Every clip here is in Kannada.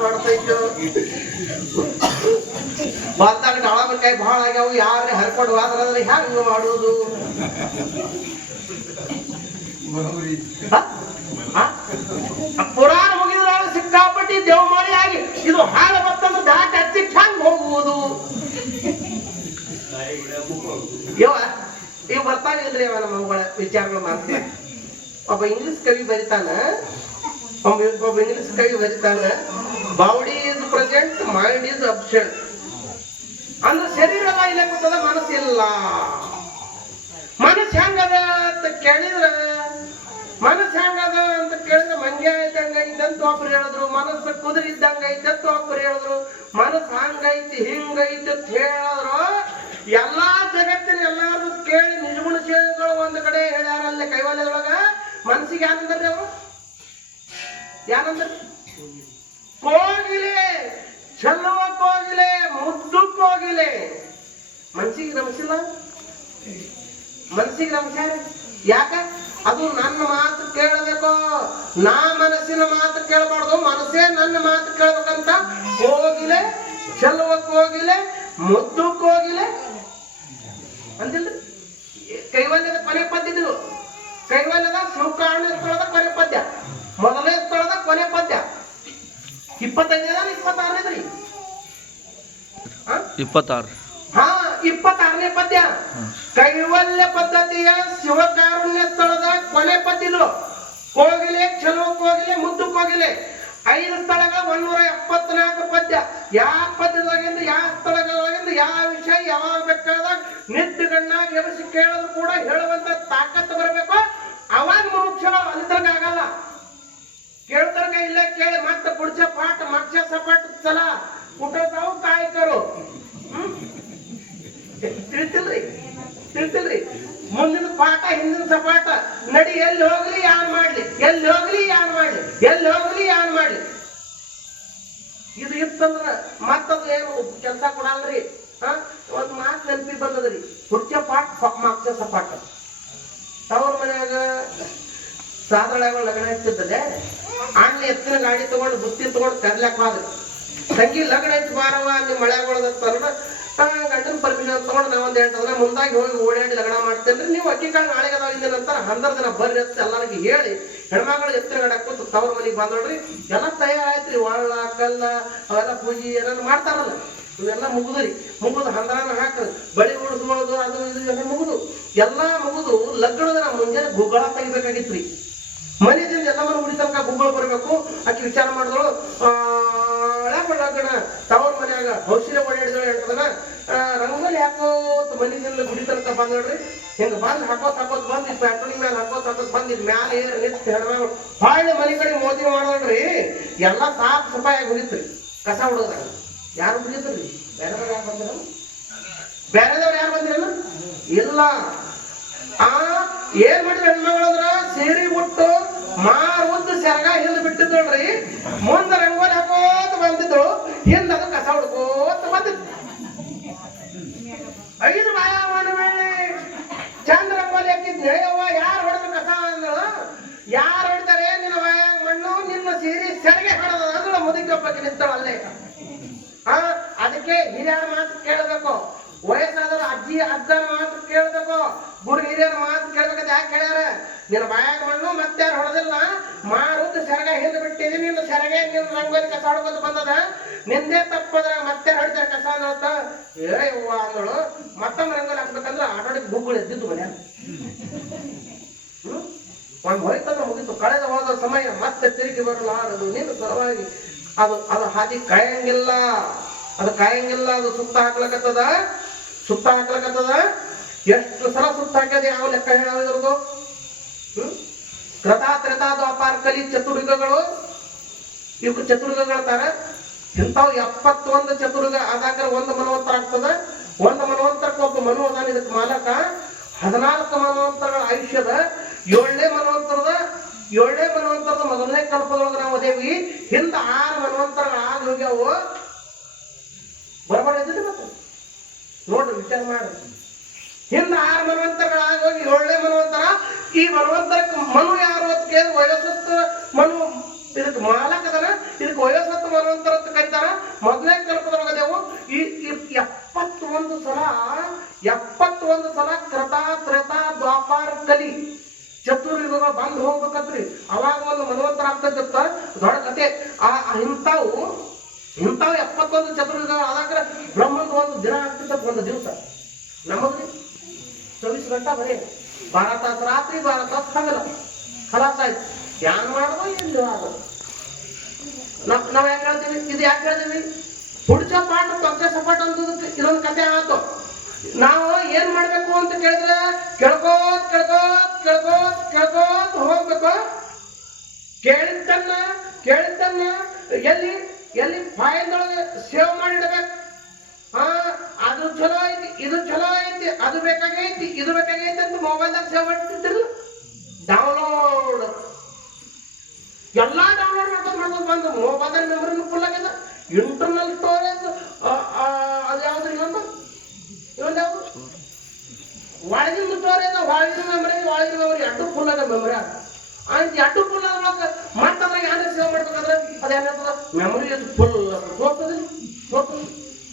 ಮಾಡ್ತೈತು ಬಂದಾಗ ಡಾಳಬಕಾಯಿ ಭಾಳ ಆಗ್ಯಾವು ಯಾರೇ ಹರ್ಕೊಂಡು ಹೋದ್ರೆ ಹೆಂಗ ಮಾಡುವುದು ಪುರಾಣ ಮುಗಿದ್ರ ಸಿಕ್ಕಾಪಟ್ಟಿ ದೇವಮಾರಿ ಆಗಿ ಇದು ಹಾಳ ಬತ್ತಂದ್ರೆ ದಾಟ ಹಚ್ಚಿಕ್ ಹೆಂಗ್ ಹೋಗುವುದು ಯವ ಇವ್ ಬರ್ತಾನಿಲ್ರಿ ಅವ ನಮ್ಮ ಮಗಳ ವಿಚಾರಗಳು ಮಾಡ್ತಾನೆ ಒಬ್ಬ ಇಂಗ್ಲಿಷ್ ಕವಿ ಬರಿತಾನ ಒಬ್ಬ ಇಂಗ್ಲಿಷ್ ಕವಿ ಬರಿತಾನ body is present mind is absent ಅಂದ್ರೆ ಶರೀರ ಎಲ್ಲ ಇಲ್ಲ ಗೊತ್ತದ ಮನಸ್ಸಿಲ್ಲ ಮನಸ್ಸು ಹೆಂಗದ ಅಂತ ಕೇಳಿದ್ರ ಮನಸ್ಸು ಹೆಂಗದ ಅಂತ ಕೇಳಿದ್ರೆ ಮಂಗ್ಯ ಇದ್ದಂಗ ಐತಂತ ಒಬ್ರು ಹೇಳಿದ್ರು ಮನಸ್ಸು ಕುದುರೆ ಇದ್ದಂಗ ಐತಂತ ಒಬ್ರು ಹೇಳಿದ್ರು ಮನಸ್ಸು ಹಂಗೈತಿ ಹಿಂಗೈತಿ ಅಂತ ಹೇಳಿದ್ರು ಎಲ್ಲಾ ಜಗತ್ತಿನ ಎಲ್ಲಾರು ಕೇಳಿ ನಿಜಗುಣಗಳು ಒಂದ್ ಕಡೆ ಹೇಳ್ಯಾರಲ್ಲೇ ಕೈವಲ್ಯದೊಳಗ ಮನಸ್ಸಿಗೆ ಏನಂದ್ರಿ ಅವರು ಏನಂದ್ರಿ ಕೋಗಿಲೆ ಚೆಲ್ಲುವ ಕೋಗಿಲೆ ಮುದ್ದು ಕೋಗಿಲೆ ಮನ್ಸಿಗೆ ನಮಸಿಲ್ಲ ಮನ್ಸಿಗೆ ನಮಸ್ಕಾರ ಯಾಕ ಅದು ನನ್ನ ಮಾತು ಕೇಳಬೇಕು ನಾ ಮನಸ್ಸಿನ ಮಾತು ಕೇಳಬಾರ್ದು ಮನಸ್ಸೇ ನನ್ನ ಮಾತು ಕೇಳ್ಬೇಕಂತ ಕೋಗಿಲೆ ಚೆಲ್ಲುವ ಕೋಗಿಲೆ ಮುದ್ದು ಕೋಗಿಲೆ ಅಂದಿಲ್ಲ ಕೈವಲ್ಯದ ಕೊನೆ ಪದ್ಯ ಇದು ಕೈವಲ್ಯದ ಶಿವಕಾರಣ ಸ್ಥಳದ ಕೊನೆ ಪದ್ಯ ಮೊದಲನೇ ಸ್ಥಳದ ಕೊನೆ ಪದ್ಯ 25ನೇ 26ನೇದ್ರಿ 26 26ನೇ ಪದ್ಯ ಕೈವಲ್ಯ ಪದ್ಧತಿಯ ಶಿವಕಾರುಣ್ಯ ಸ್ಥಳದ ಕೊನೆ ಪದ್ಯದು ಕೋಗಿಲೆ ಚೆಲುವ ಕೋಗಿಲೆ ಮುದ್ದು ಕೋಗಿಲೆ 5 ಸ್ಥಳಗಳ 174 ಪದ್ಯ ಯಾವ ಪದ್ಯದಾಗಿಂದ ಯಾವ ಸ್ಥಳಗಳಾಗಿಂದ ಯಾವ ವಿಷಯ ಯಾವಾಗ ಬೇಕಾದಾಗ ನಿದ್ದೆಗಣ್ಣಾಗಿ ಎಬಸಿ ಕೇಳಿದ್ರು ಕೂಡ ಹೇಳುವಂತ ತಾಕತ್ತು ಬರಬೇಕು ಅವಾಗ ಮೋಕ್ಷಗಳು ಅಲ್ಲಿ ತನಕ ಆಗಲ್ಲ ಕೇಳ್ತಾರ ಇಲ್ಲೇ ಕೇಳಿ ಮತ್ತೆ ಪುಡ್ಚ ಪಾಠ ಮಕ್ಷ ಸಪಾಟ ಚಲ ಊಟದವು ಕಾಯಕರು ತಿಳಿತಿಲ್ರಿ ಮುಂದಿನ ಪಾಠ ಹಿಂದಿನ ಸಪಾಟ ನಡಿ ಎಲ್ಲಿ ಹೋಗ್ಲಿ ಯಾನ್ ಮಾಡ್ಲಿ ಎಲ್ಲಿ ಹೋಗ್ಲಿ ಯಾನ್ ಮಾಡ್ಲಿ ಎಲ್ಲಿ ಹೋಗ್ಲಿ ಯಾನ್ ಮಾಡ್ಲಿ ಇದು ಇತ್ತಂದ್ರ ಮತ್ತದು ಏನು ಕೆಲಸ ಕೊಡಲ್ರಿ ಒಂದ್ ಮಾತು ನೆನಪಿ ಬಂದದ್ರಿ ಪುಡ್ಚ ಪಾಠ ಮಕ್ಷ ಸಪಾಟ ತವ್ರ ಮನ್ಯಾಗ ಸಾಧಾರಣ ಲಗ್ನ ಇರ್ತಿದ್ದದೆ ಅಣ್ಣ ಎತ್ತಿನ ಗಾಡಿ ತಗೊಂಡು ಬುತ್ತಿ ತಗೊಂಡು ಕರ್ಲಾಕ್ ಹೋದ್ರಿ ತಂಗಿ ಲಗ್ನ ಐತಿ ಬಾರವ ನಿಮ್ಮ ಮಳೆಗೊಳದತ್ತಂದ್ರ ಗಂಡನ ಪರ್ಮಿಷನ್ ತಗೊಂಡು ನಾ ಒಂದ್ 8 ದಿನ ಮುಂದಾಗಿ ಹೋಗಿ ಓಡಾಡಿ ಲಗ್ನ ಮಾಡ್ತೇನ್ರಿ ನೀವು ಅಕ್ಕಿ ಕಾಳು ನಾಳೆಗೆ ಅದಾವ ಇಂದ ನಂತರ 11 ದಿನ ಬರ್ರಿ ಅಂತ ಎಲ್ಲರಿಗೂ ಹೇಳಿ ಹೆಣ್ಮಗಳು ಎತ್ತಿನ ಗಾಡಿ ಹಾಕೋತ ತವ್ರ ಮನೆಗೆ ಬಂದೋಡ್ರಿ ಎಲ್ಲ ತಯಾರಾಯ್ತ್ರಿ ಒಳ್ಳ ಕಲ್ಲ ಅವೆಲ್ಲ ಪೂಜೆ ಏನಾದ್ರು ಮಾಡ್ತಾರಲ್ಲ ಇವೆಲ್ಲ ಮುಗಿದ್ರಿ ಮುಗಿದು ಹಂದ್ರಾನ ಹಾಕ ಬಳಿ ಉಳಿಸ್ಬೋದು ಅದು ಇದು ಎಲ್ಲ ಮುಗಿದು ಎಲ್ಲಾ ಮುಗಿದು ಲಗ್ನದ ದಿನ ಮುಂಜಾನೆ ಗುಗ್ಗಳ ತೆಗಿಬೇಕಾಗಿತ್ರಿ ಮನೆಯಿಂದ ಎಲ್ಲ ಮನೆ ಉಡಿ ತನಕ ಗುಗ್ಗಳು ಬರಬೇಕು ಆಕಿ ವಿಚಾರ ಮಾಡಿದಳು ಲಗ್ನ ತವ್ರ ಮನ್ಯಾಗ ಔಷಧಿ ಓಡಾಡಿದಳು 8 ದಿನ ರಂಗೋಲಿ ಹಾಕೋತ್ ಮನೆಯಿಂದ ಗುಡಿ ತನಕ ಬಂದ್ರಿ ಹಿಂಗ ಬಂದ್ ಹಾಕೋತ್ ಬಂದ್ ಪ್ಯಾಟ್ರೋನಿ ಮ್ಯಾಲ ಹಾಕೋತ್ ಬಂದ್ ಇದ್ ಮ್ಯಾಲ ಏನ್ ನಿಂತು ಹೆಣ್ಮಗಳು ಹೊಳ್ಳಿ ಮನೆ ಕಡೆ ಮೋದಿ ಮಾಡೋಳ್ರಿ ಎಲ್ಲ ಸಾಫ್ ಸಫಾಯಾಗಿ ಹೋಗಿತ್ರಿ ಕಸ ಹುಡುಗದಾಗ ಯಾರು ಬಿಡಿದ್ರಿ ಬೇರೆದವ್ರು ಯಾರು ಬಂದಿರ ಬೇರೆದವ್ರು ಯಾರು ಬಂದಿರಲ್ಲ ಇಲ್ಲ ಏನ್ ಮಾಡಿದ್ರು ಹೆಣ್ಮಗಳಂದ್ರ ಸೀರೆ ಬಿಟ್ಟು ಮಾರುದ್ದು ಸೆರಗ ಹಿಂದ್ ಬಿಟ್ಟಿದ್ದಳ್ರಿ ಮುಂದ ರಂಗೋಲಿ ಹಾಕೋತ ಬಂದಿದ್ರು ಹಿಂದ ಅದು ಕಸ ಹುಡ್ಕೋತ ಬಂದಿದ್ರು 5 ಮಾಯಾವನ ವೇಳೆ ಚಂದ ರಂಗೋಲಿ ಹಾಕಿದ್ನಿ ಅವ್ವ ಯಾರು ಹೊಡೆದು ಕಸ ಅಂದಳು ಯಾರು ಹೊಡಿತಾರೆ ನಿನ್ನ ವಾಯಾಗ ಮಣ್ಣು ನಿನ್ನ ಸೀರೆ ಸೆರಗೆ ಹೊಡೆದ ಅಂದಳು ಮುದುಕಿ ನಿಂತಳು ಅಲ್ಲೇ ಅದಕ್ಕೆ ಹಿರಿಯರ ಮಾತು ಕೇಳಬೇಕು ವಯಸ್ಸಾದವರು ಅಜ್ಜಿ ಅಜ್ಜನ ಮಾತು ಕೇಳಬೇಕು ಗುರು ಹಿರಿಯರ ಮಾತು ಕೇಳ್ಬೇಕಂತ ಯಾಕೆ ಹೇಳ್ಯಾರ ನಿನ್ನ ಬಾಯಾಗ ಮಣ್ಣು ಮತ್ತೆ ಯಾರು ಹೊಡೆದಿಲ್ಲ ಮಾರುದ್ದು ಸೆರಗ ಹಿಂದ್ ಬಿಟ್ಟಿದೀನಿ ನಿನ್ನ ಸೆರಗೆ ನಿನ್ನ ರಂಗೋಲಿ ಕಸ ಹೊಡ್ಕೊಂಡು ಬಂದದ ನಿಂದೇ ತಪ್ಪದ್ರ ಮತ್ತೆ ಹೊಡಿತಾರೆ ಕಸ ಅಂತ ಏವ್ವ ಅಂದಳು ಮತ್ತೊಮ್ಮೆ ರಂಗೋಲಿ ಹಾಕ್ಬೇಕಂದ್ರೆ ಆಟೋಡಿಗೆ ಗುಗ್ಗಳು ಎದ್ದಿದ್ದು ಮನ್ಯಾಗ ಒಂದ್ ಹೋಯ್ತಂದ್ರೆ ಮುಗಿತು ಕಳೆದ ಹೋದ ಸಮಯ ಮತ್ತೆ ತಿರುಗಿ ಬರಲಾರದು ನಿನ್ನ ಸಲುವಾಗಿ ಅದು ಹಾದಿ ಕಾಯಂಗಿಲ್ಲ ಅದು ಸುತ್ತ ಹಾಕ್ಲಕತ್ತದ ಎಷ್ಟು ಸಲ ಸುತ್ತ ಹಾಕ್ಯದ ಯಾವ ಲೆಕ್ಕ ಹೇಳಿರೋದು ಕೃತ ತ್ರೇತ ದ್ವಾಪಾರ ಕಲಿ ಚತುರ್ಯುಗಗಳು ಇವು ಚತುರ್ಯುಗಗಳತಾರ ಇಂಥವು 71 ಚತುರ್ಯುಗ ಆದಾಗ ಒಂದು ಮನ್ವಂತರ ಆಗ್ತದ ಒಂದು ಮನ್ವಂತರಕ್ಕೆ ಒಬ್ಬ ಮನು ಅದಾನ ಇದಕ್ಕೆ ಮಾಲಕ 14 ಮನ್ವಂತರಗಳ ಆಯುಷ್ಯದ 7ನೇ ಮನ್ವಂತರದ ಮೊದಲನೇ ಕಲ್ಪದೊಳಗೆ ನಾವು ಅದೇವಿ ಹಿಂದ 6 ಮನ್ವಂತರಗಳ ಆಗಿ ಹೋಗ್ಯಾವು ಬರಬಾರ್ದಿಲ್ಲ ಮತ್ತೆ ನೋಡ್ರಿ ವಿಚಾರ ಮಾಡಿ ಹಿಂದ 6 ಮನ್ವಂತರಗಳಾಗಿ ಹೋಗಿ 7ನೇ ಮನ್ವಂತರ ಈ ಮನ್ವಂತರಕ್ಕೆ ಮನು ಯಾರು ಅಂತ ಕೇಳಿ ವಯಸ್ಸತ್ತು ಮನು ಇದಕ್ಕೆ ಮಾಲಕದನ ಇದಕ್ಕೆ ವಯಸ್ಸತ್ತು ಮನ್ವಂತರ ಅಂತ ಕರೀತಾರ. ಮೊದಲೇ ಕಲ್ಪದೊಳಗದೆವು. ಈ 71 ಸಲ ಕೃತ ತ್ರೇತ ದ್ವಾಪರ ಕಲಿ ಚತುರ್ಯುಗ ಬಂದು ಹೋಗ್ಬೇಕತ್ರಿ. ಅವಾಗ ಒಂದು ಮನ್ವಂತರ ಆಗ್ತದಿತ್ತ ದೊಡ್ಡ ಕತೆ. ಇಂಥವು 71 ಚತುರ್ಯುಗ ಆದಾಗ ಬ್ರಹ್ಮಂದು ಒಂದು ದಿನ ಆಗ್ತಿತ್ತ, ಒಂದು ದಿವಸ. ನಮಗ್ರಿ 24 ಗಂಟೆ ಬರೀ 12 ತಾಸು ರಾತ್ರಿ 12 ತಾಸು ಹಗಲ ಖಲಾಸ ಆಯ್ತು. ಯಾನ್ ಮಾಡೋದು ಎಂದು ಆಗೋದು. ನಾವ್ ಯಾಕೆ ಹೇಳ್ತೀವಿ ಇದು? ಯಾಕೆ ಹೇಳ್ತೀವಿ? ಹುಡ್ಚ ಪಾಠ ಪಕ್ಷ ಸಪಾಟ ಅಂತದಕ್ಕೆ ಇದೊಂದು ಕತೆ ಆಯ್ತು. ನಾವು ಏನ್ ಮಾಡ್ಬೇಕು ಅಂತ ಕೇಳಿದ್ರೆ ಕೇಳ್ಕೋತ್ ಹೋಗ್ಬೇಕು. ಕೇಳಿದ್ದನ್ನ ಎಲ್ಲಿ ಫೈಲ್ದೊಳಗೆ ಸೇವ್ ಮಾಡಿಡ್ಬೇಕು. ಅದು ಚಲೋ ಐತಿ, ಇದು ಚಲೋ ಐತಿ, ಅದು ಬೇಕಾಗೈತಿ, ಇದು ಬೇಕಾಗೈತಿ ಅಂತ ಮೊಬೈಲ್ದಾಗ ಸೇವ್ ಮಾಡ್ತಿರ್ತಿರಲ್ಲ. ಡೌನ್ಲೋಡ್ ಎಲ್ಲಾ ಡೌನ್ಲೋಡ್ ಮಾಡ್ಕೊಂಡು ಬಂದು ಮೊಬೈಲ್ ಮೆಮೊರಿನೂ ಫುಲ್ ಆಗ್ಯದ. ಇಂಟರ್ನಲ್ ಸ್ಟೋರೇಜ್ ಅದು ಯಾವ್ದು ಇನ್ನೊಂದು ಯಾವ್ದು ಒಳಗಿನ ಸ್ಟೋರೇಜ್ ಒಳಗಿನ ಮೆಮೊರಿ ಎರಡು ಫುಲ್ ಆಗ ಮೆಮೊರಿ ಆಗ ಎರಡು ಫುಲ್ ಆದ ಮತ್ತೆ ಅದ್ರಾಗ ಯಾರು ಸೇವ್ ಮಾಡ್ಬೇಕಾದ್ರೆ ಅದೇನಾಗ್ತದ ಮೆಮೊರಿ ಫುಲ್ ಹೋಗ್ತದೆ.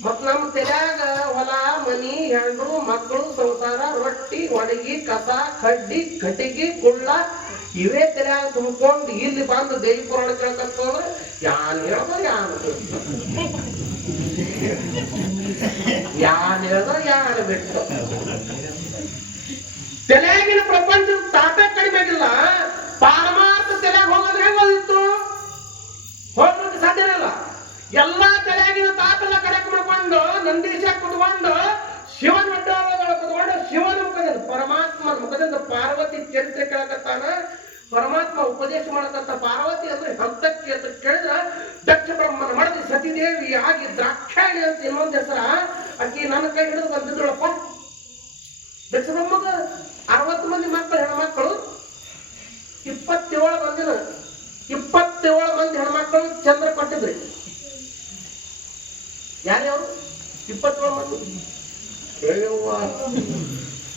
ಮತ್ ನಮ್ಮ ತಲೆಯಾಗ ಹೊಲ ಮನಿ ಹೆಂಡ್ರು ಮಕ್ಕಳು ಸಂಸಾರ ರೊಟ್ಟಿ ಒಣಗಿ ಕಸ ಕಡ್ಡಿ ಕಟ್ಟಿಗೆ ಕುಳ್ಳ ಇವೇ ತಲೆಯಾಗ ತುಂಬ್ಕೊಂಡು ಇಲ್ಲಿ ಬಂದು ದೇವಿ ಪುರಾಣ ಕೇಳ್ಕಂತಂದ್ರೆ ಯಾನ್ ಹೇಳ್ದ ಯಾನ್ ಬಿಟ್ಟು ತಲೆಯಾಗಿನ ಪ್ರಪಂಚದ ತಾಪೆ ಕಡಿಮೆ ಆಗಿಲ್ಲ. ಪಾರಮಾರ್ಥ ತಲೆಯಾಗ ಹೋಗೋದ್ರೆ ಹೆಂಗೋದಿತ್ತು? ಹೋಗ್ಲಿಕ್ಕೆ ಸಾಧ್ಯನೇ ಇಲ್ಲ. ಎಲ್ಲಾ ತಲೆಯಾಗಿನ ತಾಪೆಲ್ಲ ಕಡೆಕ್ ಮಾಡ್ಕೊಂಡು ನಂದೀಶ ಕುತ್ಕೊಂಡು ಶಿವನ ಅಡ್ಡಾಳಗಳ ಕುತ್ಕೊಂಡು ಶಿವನ ಮುಖದಿಂದ ಪರಮಾತ್ಮನ ಮುಖದಿಂದ ಪಾರ್ವತಿ ಚರಿತ್ರೆ ಕೇಳಕತ್ತಾನ. ಪರಮಾತ್ಮ ಉಪದೇಶ ಮಾಡಕತ್ತ ಪಾರ್ವತಿ ಅಂದ್ರೆ ಹಂತಕ್ಕೆ ಅಂತ ಕೇಳಿದ್ರ ದಕ್ಷ ಬ್ರಹ್ಮನ ಮಡದಿ ಸತಿದೇವಿ ಆಗಿ ದ್ರಾಕ್ಷಾಯಣಿ ಅಂತ ಇನ್ನೊಂದು ಹೆಸರ ಆಕಿ ನನ್ನ ಕೈ ಹಿಡಿದು ಬಂದಿದ್ರಳಪ್ಪ. ದಕ್ಷ ಬ್ರಹ್ಮಗ 60 ಮಂದಿ ಮಕ್ಕಳು ಹೆಣ್ಮಕ್ಕಳು, 27 ಮಂದಿ ಹೆಣ್ಮಕ್ಕಳು ಚಂದ್ರ ಕೊಟ್ಟಿದ್ರಿ. ಯಾರ್ಯಾರು 27 ಮಂದಿ?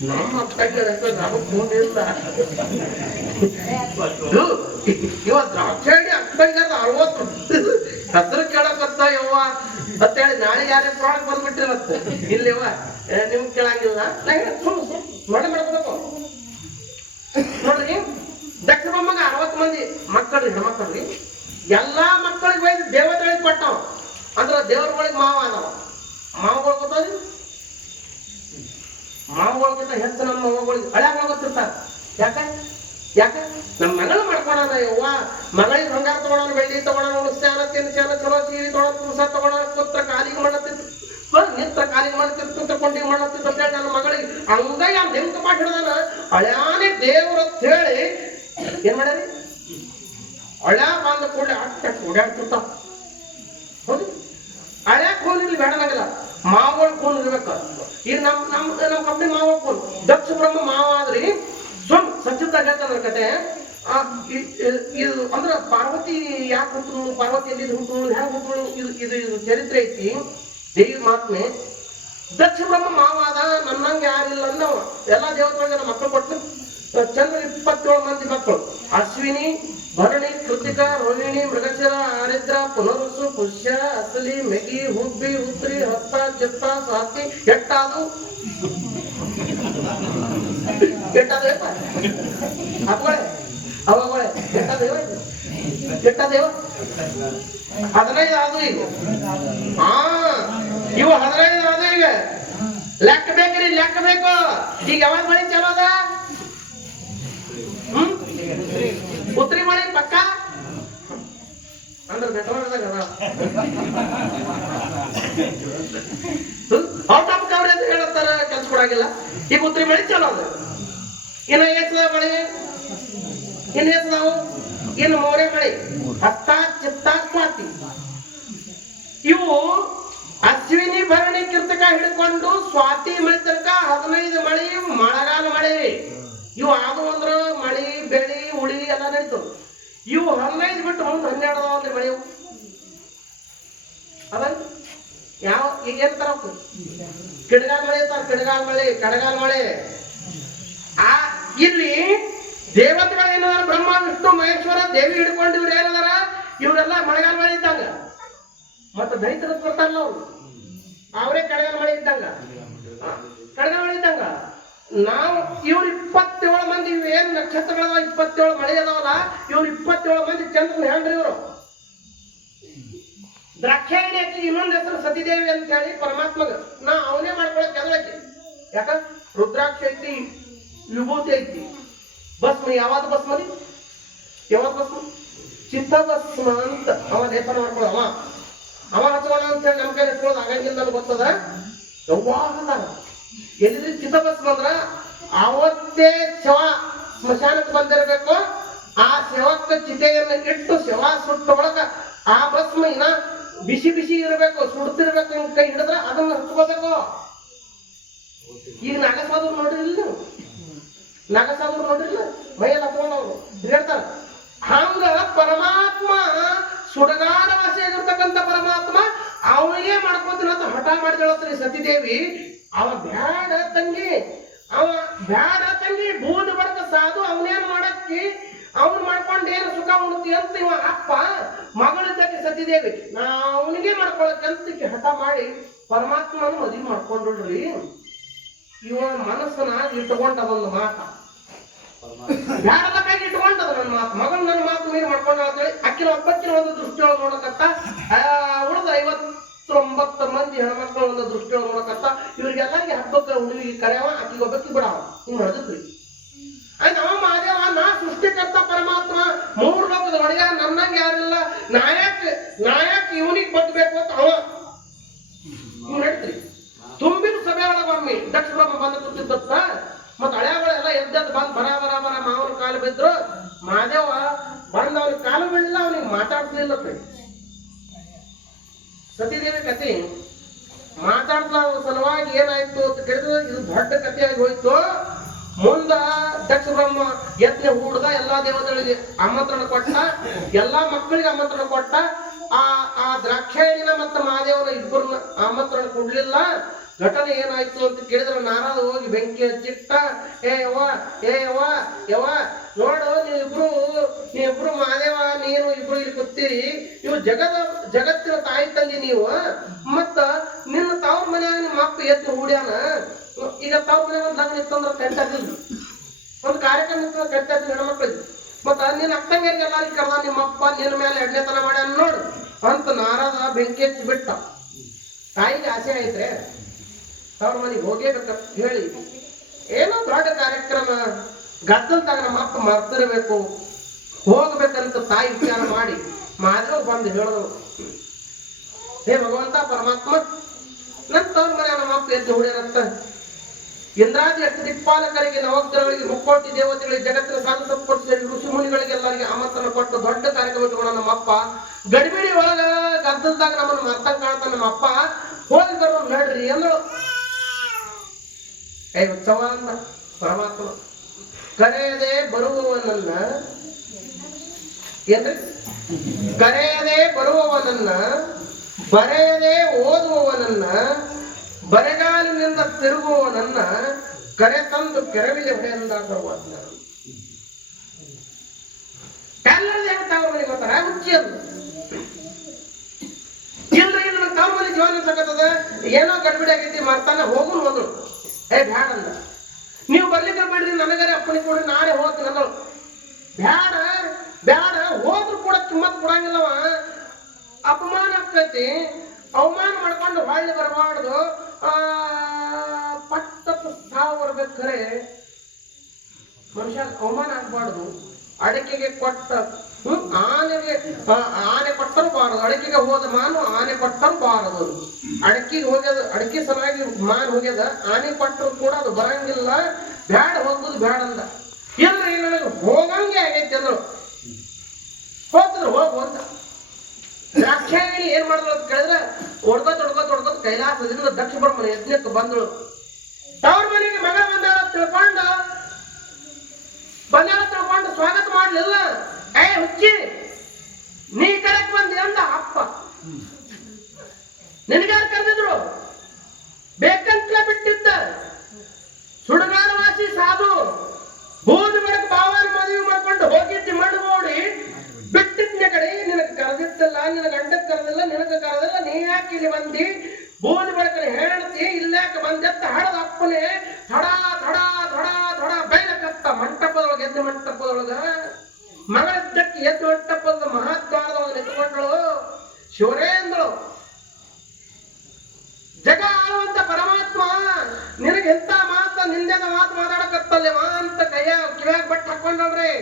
ನಮ್ಮ ಫೋನ್ ಇಲ್ಲ. ಇವತ್ತು ದ್ರಾಕ್ಷಾಯಣಿ ಅಕ್ಕಂಗಾರ 60 ಹೆಸರು ಕೇಳಕತ್ತ ಯವ್ವ ಅಂತೇಳಿ ನಾಳೆ ಯಾರೇ ಪ್ರಾಡಕ್ಟ್ ಬಂದ್ಬಿಟ್ಟಿರತ್ತ. ಇಲ್ಲಿವ ನಿಮ್ಗೆ ಕೇಳಂಗಿಲ್ಲ ಮಾಡ್ಬೇಕು ನೋಡ್ರಿ. ದಕ್ಷ ಬ್ರಹ್ಮಗ 60 ಮಂದಿ ಮಕ್ಕಳ್ರಿ, ಹೆಣ್ಮಕ್ಳ್ರಿ. ಎಲ್ಲಾ ಮಕ್ಕಳಿಗೆ ಒಯ್ದು ದೇವತೆಗಳಿಗೆ ಕೊಟ್ಟವ. ಅಂದ್ರ ದೇವ್ರಗಳಿಗೆ ಮಾವ ಅದಾವ. ಮಾವುಗಳು ಗೊತ್ತದ್ರಿ? ಮಾವುಗಳಿಗಿಂತ ಹೆಚ್ಚು ನಮ್ಮ ಮಗಳಿಗೆ ಹಳ್ಯಾಗ ಗೊತ್ತಿರ್ತಾರ. ಯಾಕೆ ನಮ್ಮ ಮಗಳು ಮಾಡ್ಕೊಳೋಣ ಯವ್ವ, ಮಗಳಿಗೆ ಬಂಗಾರ ತಗೊಳೋಣ, ಬೆಳ್ಳಿ ತಗೊಳೋಣ, ಉಳಿಸ್ಯಾನ ತಿನ್ಸ್ಯಾನ, ಚಲೋ ಸೀರೆ ತೊಗೊಳ, ತುಳಸ ತಗೊಳೋಣ, ಕೂತ್ರ ಕಾಲಿಗೆ ಮಾಡತ್ತಿತ್ತು, ನಿಂತ್ರ ಕಾಲಿಗೆ ಮಾಡತ್ತಿತ್ತು, ಕೊಂಡಿಗೆ ಮಾಡತ್ತಿತ್ತು ಅಂತ ಹೇಳಿ ನನ್ನ ಮಗಳಿಗೆ ಹಂಗ ಯಾವ ನೆಂಕ ಮಾಡಿ ಹಿಡ್ದಾನ. ಹಳ್ಯಾನೇ ದೇವ್ರ ಅಂತ ಹೇಳಿ ಏನ್ ಮಾಡ್ಯಾರಿ? ಹಳ್ಯಾ ಬಂದ ಕೂಡಲೇ ಅಟ್ಟ ಓಡಾಡ್ತಿರ್ತಾವ. ಹೌದು, ಹಳ್ಯಾಕ್ ಹೋಗಿರ್ಲಿ ಬೇಡನಾಗಲ್ಲ, ಮಾವುಗಳ ಫೋನ್ ಇರ್ಬೇಕು. ಈಗ ನಮ್ಮ ಕಂಪ್ನಿ ಮಾವ ಫೋನ್. ದಕ್ಷ ಬ್ರಹ್ಮ ಮಾವ ಆದ್ರಿ ಸಜ್ಜದಾಗ ಹೇಳ್ತಾನ ಕತೆ. ಇದು ಅಂದ್ರ ಪಾರ್ವತಿ ಯಾಕೆ ಹುಟ್ಟಳು, ಪಾರ್ವತಿ ಎಲ್ಲಿ ಹುಟ್ಟಳು, ಹೆಂಗ್ ಹುಟ್ಟಳು, ಇದು ಚರಿತ್ರೆ ಐತಿ, ದೇವಿ ಮಹಾತ್ಮೆ. ದಕ್ಷ ಬ್ರಹ್ಮ ಮಾವ ಆದ, ನನ್ನಂಗೆ ಯಾರಿಲ್ಲ ಅಂದವ. ಎಲ್ಲಾ ದೇವತೆಗಳಿಗೆ ನಮ್ಮ ಮಕ್ಕಳು ಕೊಟ್ಟು ಚಂದ್ರ 27 ಮಂದಿ ಮಕ್ಕಳು. ಅಶ್ವಿನಿ, ಭರಣಿ, ಕೃತಿಕ, ರೋಹಿಣಿ, ಮೃಗಶಿರ, ಆರಿದ್ರ, ಪುನರುಸು, ಪುಷ್ಯ, ಅಸಲಿ, ಮೆಗಿ, ಹುಬ್ಬಿ, ಉತ್ರಿ, ಹಸ್ತ, ಚಿತ್ತ, ಸಾತಿ. ಎಟ್ಟಾದು ಹಬ್ಬಗಳೇ ಅವಗಳೇ ಎಟ್ಟದೇವ 15 ಆದು ಈಗ. ಇವು 15 ಆದು ಈಗ. ಲೆಕ್ಕ ಬೇಕ್ರಿ, ಲೆಕ್ಕ ಬೇಕು. ಈಗ ಯಾವಾಗ ಮಳಿ ಚಲೋ ಅದ? ಉತ್ರಿ ಮಳಿ ಪಕ್ಕ ಅಂದ್ರೆ ನೆಟ್ವರ್ಕ್ದಾಗ ಅದ. ಔಟ್ ಆಫ್ ಕವರ್ ಅಂತ ಹೇಳತ್ತಾರ, ಕೆಲ್ಸ ಕೊಡಂಗಿಲ್ಲ. ಈಗ ಉತ್ರಿ ಮಳಿ ಚಲೋ ಅದ. ಇನ್ನು ಎತ್ತದ ಮಳಿ, ಇನ್ನು ಎತ್ತದಾವು, ಇನ್ನು ಮೋರೆ ಮಳಿ, ಹತ್ತ ಚಿತ್ತ ಸ್ವಾತಿ. ಇವು ಅಶ್ವಿನಿ ಭರಣಿ ಕೃತಿಕ ಹಿಡ್ಕೊಂಡು ಸ್ವಾತಿ ಮಳಿ ತನಕ 15 ಮಳಿ ಮಳೆಗಾಲ ಮಳೆ. ಇವು ಆದು ಅಂದ್ರ ಮಳಿ ಬೆಳಿ ಉಳಿ ಎಲ್ಲ ನಡೀತದ. ಇವು 15 ಬಿಟ್ಟು ಮುಂದೆ 12 ಅದಾವಲ್ರಿ ಮಳಿ. ಅದ ಯಾವ ಈಗ ಏನ್ ತರ ಕಿಡಗಾಲ ಮಳೆ ಇರ್ತಾವ, ಕಿಡಗಾಲ ಮಳೆ, ಕಡಗಾಲ ಮಳೆ. ಇಲ್ಲಿ ದೇವತೆಗಳು ಏನದಾರ, ಬ್ರಹ್ಮ ವಿಷ್ಣು ಮಹೇಶ್ವರ ದೇವಿ ಹಿಡ್ಕೊಂಡು ಇವ್ರು ಏನದಾರ, ಇವರೆಲ್ಲ ಮಳೆಗಾಲ ಮಳೆ ಇದ್ದಂಗ ದೈತರ ಬರ್ತಾರಲ್ಲ ಅವ್ರು ಅವರೇ ಕಡಗನ ಮಳೆ ಇದ್ದಂಗ ಕಡಗನ ಮಳೆ ಇದ್ದಂಗ. ನಾವು ಇವ್ರು 27 ಮಂದಿ ಏನ್ ನಕ್ಷತ್ರಗಳವ 27 ಮಳೆ ಅದಾವಲ್ಲ, ಇವ್ರು 27 ಮಂದಿ ಚಂದ್ರನ ಹೇಳ್ರಿ ಇವರು. ದ್ರಾಕ್ಷಾಯಣಿ ಹಾಕಿ ಇನ್ನೊಂದು ಹೆಸರು ಸತಿದೇವಿ ಅಂತ ಹೇಳಿ ಪರಮಾತ್ಮಗ ನಾ ಅವನೇ ಮಾಡ್ಕೊಳಕ್ ಕೆದಳಕ್ಕೆ. ಯಾಕ ರುದ್ರಾಕ್ಷ ಐತಿ, ವಿಭೂತಿ ಐತಿ, ಭಸ್ಮ ಯಾವ್ದು ಭಸ್ಮರಿ ಯಾವ್ದು ಭಸ್ಮ ಚಿತ್ತಭಸ್ಮ ಅಂತ ಅವ ಲೇಪನ ಮಾಡ್ಕೊಳ್ಳೋ ಅವ ಹಚ್ಕೋಣ ಅಂತ ಹೇಳಿ ನಮ್ ಕೈ ಹಚ್ಕೊಳ್ಳೋದು ಆಗಂಗಿಲ್ಲ ನನ್ಗೆ ಗೊತ್ತದ. ಯಾವಾಗ ಎಲ್ಲಿ ಚಿತ್ತಭಸ್ಮ ಅಂದ್ರ ಅವತ್ತೇ ಶವ ಸ್ಮಶಾನಕ್ಕೆ ಬಂದಿರಬೇಕು. ಆ ಶವಕ್ಕೆ ಚಿತೆಯನ್ನು ಇಟ್ಟು ಶವ ಸುಟ್ಟ ಒಳಗ ಆ ಭಸ್ಮ ಇನ್ನ ಬಿಸಿ ಬಿಸಿ ಇರಬೇಕು, ಸುಡ್ತಿರ್ಬೇಕು. ನಿಮ್ ಕೈ ಹಿಡಿದ್ರ ಅದನ್ನ ಹಚ್ಕೋಬೇಕು. ಈಗ ನಾಗಸಾದ್ರು ನೋಡಿರಿಲ್ಲ, ನಾಗಸಾದ್ರು ನೋಡಿರಿಲ್ಲ, ಮೈಯೆಲ್ಲ ಹತ್ಕೊಂಡವ್ರು ಹೇಳ್ತಾರ. ಹಂಗ ಪರಮಾತ್ಮ ಸುಡಗಾಡ ವಾಸಿಯಾಗಿರ್ತಕ್ಕಂಥ ಪರಮಾತ್ಮ ಅವನಿಗೆ ಮಾಡ್ಕೋತೀನಿ ಅಂತ ಹಠ ಮಾಡಿದಳತ್ರಿ ಸತಿದೇವಿ. ಅವ ಬ್ಯಾಡ ತಂಗಿ, ಅವ ಬ್ಯಾಡ ತಂಗಿ, ಬೂದ್ ಬಡಕ ಸಾಧು ಅವನೇನ್ ಮಾಡಕ್ಕಿ, ಅವ್ನು ಮಾಡ್ಕೊಂಡು ಏನು ಸುಖ ಉಣ್ತಿ ಅಂತ ಇವ ಅಪ್ಪ ಮಗಳಿದ್ದಕ್ಕೆ ಸತಿದೇವಿ ನಾ ಅವನಿಗೆ ಮಾಡ್ಕೊಳಕ್ಕಂತ ಹಠ ಮಾಡಿ ಪರಮಾತ್ಮನ ಮದುವೆ ಮಾಡ್ಕೊಂಡ್ರಿ. ಇವ ಮನಸ್ಸನಾಗ ಇಟ್ಕೊಂಡ ಒಂದು ಮಾತ ಬ್ಯಾಡದಕ್ಕಾಗಿ ಇಟ್ಕೊಂಡದ ನನ್ನ ಮಾತು, ಮಗನ್ ನನ್ನ ಮಾತು ಮೀರಿ ಮಾಡ್ಕೊಂಡ ಅಂತೇಳಿ ಅಕ್ಕಿನ ಒಬ್ಬಕ್ಕಿನ ಒಂದು ದೃಷ್ಟಿಯೊಳಗೆ ನೋಡಕತ್ತ. ಉಳಿದ 59 ಮಂದಿ ಹೆಣ್ಮಕ್ಳು ಒಂದು ದೃಷ್ಟಿಯೊಳಗೆ ನೋಡಕತ್ತ. ಇವ್ರಿಗೆಲ್ಲರಿಗೆ ಹಬ್ಬಕ್ಕೆ ಹುಡುಗಿ ಕರೆಯವ, ಅಕ್ಕಿಗೆ ಒಬ್ಬಕ್ಕಿ ಬಿಡವ, ಹಿಂಗ್ ನಡೆದ್ರಿ. ಆಯ್ತು ಅವ ಮಾದೇವ ನಾ ಸೃಷ್ಟಿಕರ್ತ ಪರಮಾತ್ಮ, 3 ಲೋಕದ ಒಡೆಯ, ನನ್ನಂಗ ಯಾರಿಲ್ಲ, ನಾಯಕ್ ಇವನಿಗೆ ಬಗ್ಬೇಕು ಅಂತ ಅವ ಹಿಂಗ್ ನಡೀತ್ರಿ. ತುಂಬಿನ ಸಭೆ ಒಳಗೊಮ್ಮೆ ದಕ್ಷ ಬ್ರಹ್ಮ ಬಂದು ಕೂತಿದ್ದತ್ತ. ಮತ್ ಹಳೆಗಳೆಲ್ಲ ಎದ್ದದ್ದು ಬಂದ್ ಬರ ಮಾವನ ಕಾಲು ಬಿದ್ರು. ಮಾದೇವ ಬಂದ್ ಅವ್ನಿಗೆ ಕಾಲು ಬೀಳಿಲ್ಲ, ಅವನಿಗೆ ಮಾತಾಡ್ತಿಲ್ಲ. ಸತಿದೇವಿ ಕತೆ ಮಾತಾಡ್ತಾ ಸಲುವಾಗಿ ಏನಾಯ್ತು ಅಂತ ಕೇಳಿದ್ರೆ ಇದು ದೊಡ್ಡ ಕಥೆಯಾಗಿ ಹೋಯ್ತು. ಮುಂದ ದಕ್ಷ ಬ್ರಹ್ಮ ಯತ್ನೆ ಹೂಡ್ದ, ಎಲ್ಲಾ ದೇವತೆಗಳಿಗೆ ಆಮಂತ್ರಣ ಕೊಟ್ಟ, ಎಲ್ಲಾ ಮಕ್ಕಳಿಗೆ ಆಮಂತ್ರಣ ಕೊಟ್ಟ. ಆ ದ್ರಾಕ್ಷಾಯಣಿನ ಮತ್ತು ಮಹಾದೇವನ ಇಬ್ಬರನ್ನ ಆಮಂತ್ರಣ ಕೊಡ್ಲಿಲ್ಲ. ಘಟನೆ ಏನಾಯ್ತು ಅಂತ ಕೇಳಿದ್ರೆ ನಾರದ ಹೋಗಿ ಬೆಂಕಿ ಹಚ್ಚಿಟ್ಟ. ಏ ಯವ್ವ ನೋಡು, ನೀವಿಬ್ರು ಮಹಾದೇವ ನೀನು ಇಬ್ರು ಇಲ್ಲಿ ಕೂತೀರಿ, ನೀವು ಜಗತ್ತಿನ ತಾಯಿ ತಂದಿ ನೀವು. ಮತ್ತ ನಿನ್ನ ತವ್ರ ಮನ್ಯಾಗ ನಿಮ್ಮ ಅಪ್ಪ ಎದ್ದು ಹೂಡ್ಯಾನ. ಈಗ ತವ್ರ ಮನೆ ಒಂದ್ ಲಗ್ನ ಇತ್ತಂದ್ರ ಕಟ್ಟಾದಿಲ್ಲ, ಒಂದು ಕಾರ್ಯಕ್ರಮ ಇತ್ತು ಕಟ್ಟಾದಿಲ್ಲ ಹೆಣ್ಮಕ್ಳಿಗೆ. ಮತ್ತ ನಿನ್ನ ಅಕ್ಕಂಗರಿಗೆ ಎಲ್ಲಾರಿಗೆ ಕರ್ದ ನಿಮ್ಮ ಅಪ್ಪ ನಿನ್ನ ಮೇಲೆ ಎಡ್ನೆತನ ಮಾಡ್ಯಾನ ನೋಡು ಅಂತ ನಾರದ ಬೆಂಕಿ ಹಚ್ಚಿ ಬಿಟ್ಟ. ತಾಯಿಗೆ ಆಸೆ ಆಯ್ತ್ರೆ ತವ್ರ ಮನೆಗೆ ಹೋಗೇಬೇಕಂತ ಹೇಳಿ ಏನೋ ದೊಡ್ಡ ಕಾರ್ಯಕ್ರಮ ಗದ್ದಲ್ದಾಗ ನಮ್ಮ ಅಪ್ಪ ಮರ್ತಿರ್ಬೇಕು, ಹೋಗ್ಬೇಕಂತ ತಾಯಿ ವಿಚಾರ ಮಾಡಿ ಮಾದೇವ್ ಬಂದು ಹೇಳಿದ್ರು, ಹೇ ಭಗವಂತ ಪರಮಾತ್ಮ, ನನ್ನ ತವ್ರ ಮನೆ ನಮ್ಮ ಅಪ್ಪ ಎದ್ದು ಹುಡ್ಯಾರಂತ. ಇಂದ್ರಾದಿ ಅಷ್ಟು ದಿಕ್ಪಾಲಕರಿಗೆ, ನವಗ್ರಹಗಳಿಗೆ, ಮುಕ್ಕೋಟಿ ದೇವತೆಗಳಿಗೆ, ಜಗತ್ತಿನ ಸಾಧು ಸಂಪರ್ಕ ಋಷಿ ಮುನಿಗಳಿಗೆಲ್ಲರಿಗೆ ಆಮಂತ್ರಣ ಕೊಟ್ಟು ದೊಡ್ಡ ಕಾರ್ಯಕ್ರಮ ಇಟ್ಕೊಂಡ ನಮ್ಮ ಅಪ್ಪ ಗಡಿಬಿಡಿ ಒಳಗ ಗದ್ದಲ್ದಾಗ ನಮ್ಮನ್ನು ಮರ್ತಂಗ್ ಕಾಣ್ತಾನ ನಮ್ಮ ಅಪ್ಪ. ಹೋಗಿ ಬರೋ ನಡ್ರಿ ಅಂದ್ರು. ಉತ್ಸವ ಅಂತ ಪರಮಾತ್ಮ ಕರೆಯದೆ ಬರುವವನನ್ನ ಏನ್ರಿ ಕರೆಯದೆ ಬರುವವನನ್ನ, ಬರೆಯದೆ ಓದುವವನನ್ನ, ಬರೆಗಾಲಿನಿಂದ ತಿರುಗುವವನನ್ನ ಕರೆ ತಂದು ಕೆರವಿಗೆ ಹೊಡೆಯಂದಾಗುವ ಎಲ್ಲರೂ ಏನು ತವ್ರ ಮನೆಗೆ ಬರ್ತಾರ ಹುಚ್ಚಿ ಅದು ಇಲ್ರಿ ಇಲ್ಲ ತವ್ರ ಮನೆ ಜೀವನ ಸಾಕತ್ತದ, ಏನೋ ಗಡ್ಬಿಡಿ ಆಗೈತಿ ಮರ್ತಾನೆ ಹೋಗು ಹೋದ್ರು. ಏ ಬ್ಯಾಡ ಅಂದ, ನೀವು ಬರ್ಲಿಕ್ಕೆ ಬಿಡ್ರಿ, ನನಗರೆ ಅಪ್ಪನಿಗೆ ಕೊಡ್ರಿ, ನಾಳೆ ಹೋಗ್ತೀನಿ ಅಂದಳು. ಬ್ಯಾಡ ಹೋದ್ರು ಕೂಡ ಕಿಮ್ಮತ್ ಕೊಡಂಗಿಲ್ಲವ, ಅಪಮಾನ ಆಗ್ತೈತಿ, ಅವಮಾನ ಮಾಡ್ಕೊಂಡು ಹೊಳ್ಳಿ ಬರಬಾರ್ದು. ಪಟ್ಟತ್ತು ಸಾವು ಬರ್ಬೇಕಾರೆ ಮನುಷ್ಯ ಅವಮಾನ ಆಗ್ಬಾರ್ದು. ಅಡಿಕೆಗೆ ಕೊಟ್ಟ ಆನೆ ಕೊಟ್ಟರು ಬಾರದು, ಅಡಿಕೆಗೆ ಹೋದ ಮಾನು ಆನೆ ಕೊಟ್ಟರು ಬಾರದು. ಅಡಿಕೆಗೆ ಹೋಗ್ಯದ, ಅಡಿಕೆ ಸಲುವಾಗಿ ಮಾನ್ ಹೋಗ್ಯದ, ಆನೆ ಕೊಟ್ಟರು ಕೂಡ ಅದು ಬರಂಗಿಲ್ಲ. ಬ್ಯಾಡ ಹೋಗುದು ಬ್ಯಾಡ ಅಂದ. ಇಲ್ರಿ ನನಗೆ ಹೋಗಂಗೆ ಆಗೈತಿ ಅಂದ್ರು. ಹೋದ್ರು ಹೋಗು ಅಂತ. ದ್ರಾಕ್ಷಾಯಣಿ ಏನ್ ಮಾಡಿದ್ರು ಅಂತ ಕೇಳಿದ್ರೆ ಹೊಡ್ಕೋತ್ ಕೈಲಾಸದಿಂದ ದಕ್ಷ ಬ್ರಹ್ಮನ ಯಜ್ಞಕ್ಕೆ ಬಂದಳು. ತವ್ರ ಮನೆಗೆ ಮಗ ಬಂದಾಳ ತಿಳ್ಕೊಂಡು ಸ್ವಾಗತ ಮಾಡ್ಲಿಲ್ಲ. ಹುಚ್ಚಿ ನೀ ಕರೆಕ್ಟ್ ಬಂದಿ ಅಂದ ಅಪ್ಪ. ನಿನಗಾರು ಕರೆದಿದ್ರು ಬೇಕಂತಲೇ ಬಿಟ್ಟಿದ್ದ. ಸುಡುಗಾಡ ವಾಸಿ ಸಾಧು ಬೂದಿ ಮಡಕ್ ಬಾವನ ಮದುವೆ ಮಾಡ್ಕೊಂಡು ಹೋಗಿದ್ದಿ ಮಣ್ಣು ನೋಡಿ ಬಿಟ್ಟಿದ್ನ ಕಡೆ ನಿನಗೆ ಕರೆದಿತ್ತಲ್ಲ, ನಿನಗೆ ಗಂಡಕ್ಕೆ ಕರೆದಿಲ್ಲ, ನಿನಗ ಕರೆದಿಲ್ಲ, ನೀ ಯಾಕೆ ಇಲ್ಲಿ ಬಂದಿ? ಬೂದಿ ಬೆಳಕನ ಹೇಳ್ತಿ, ಇಲ್ಲಾಕೆ ಬಂದೆತ್ತ ಹಡದ ಅಪ್ಪನೇ ಥಡ ಥಡ ಥಡ ಥಡ ಬೈಲಕತ್ತ ಮಂಟಪದೊಳಗೆ, ಎದ್ದು ಮಂಟಪದೊಳಗ ಮಗಳಿದ್ದಕ್ಕೆ ಎದ್ದು ಮಂಟಪದ ಮಹಾದ್ವಾರದೊಳಗೆ ನಿಂತುಕೊಂಡಳು. ಶಿವರೇಂದ್ರಳು, ಜಗ ಆಳುವಂತ ಪರಮಾತ್ಮ ನಿನಗೆ ಎಂತ ಮಾತ ನಿಂದೆದ ಮಾತು ಮಾತಾಡಕತ್ತಲ್ಲೇವಾ ಅಂತ ಕೈಯ ಕಿವ್ಯಾಗ ಬಟ್ಟು ಹಾಕೊಂಡ್ರಿ.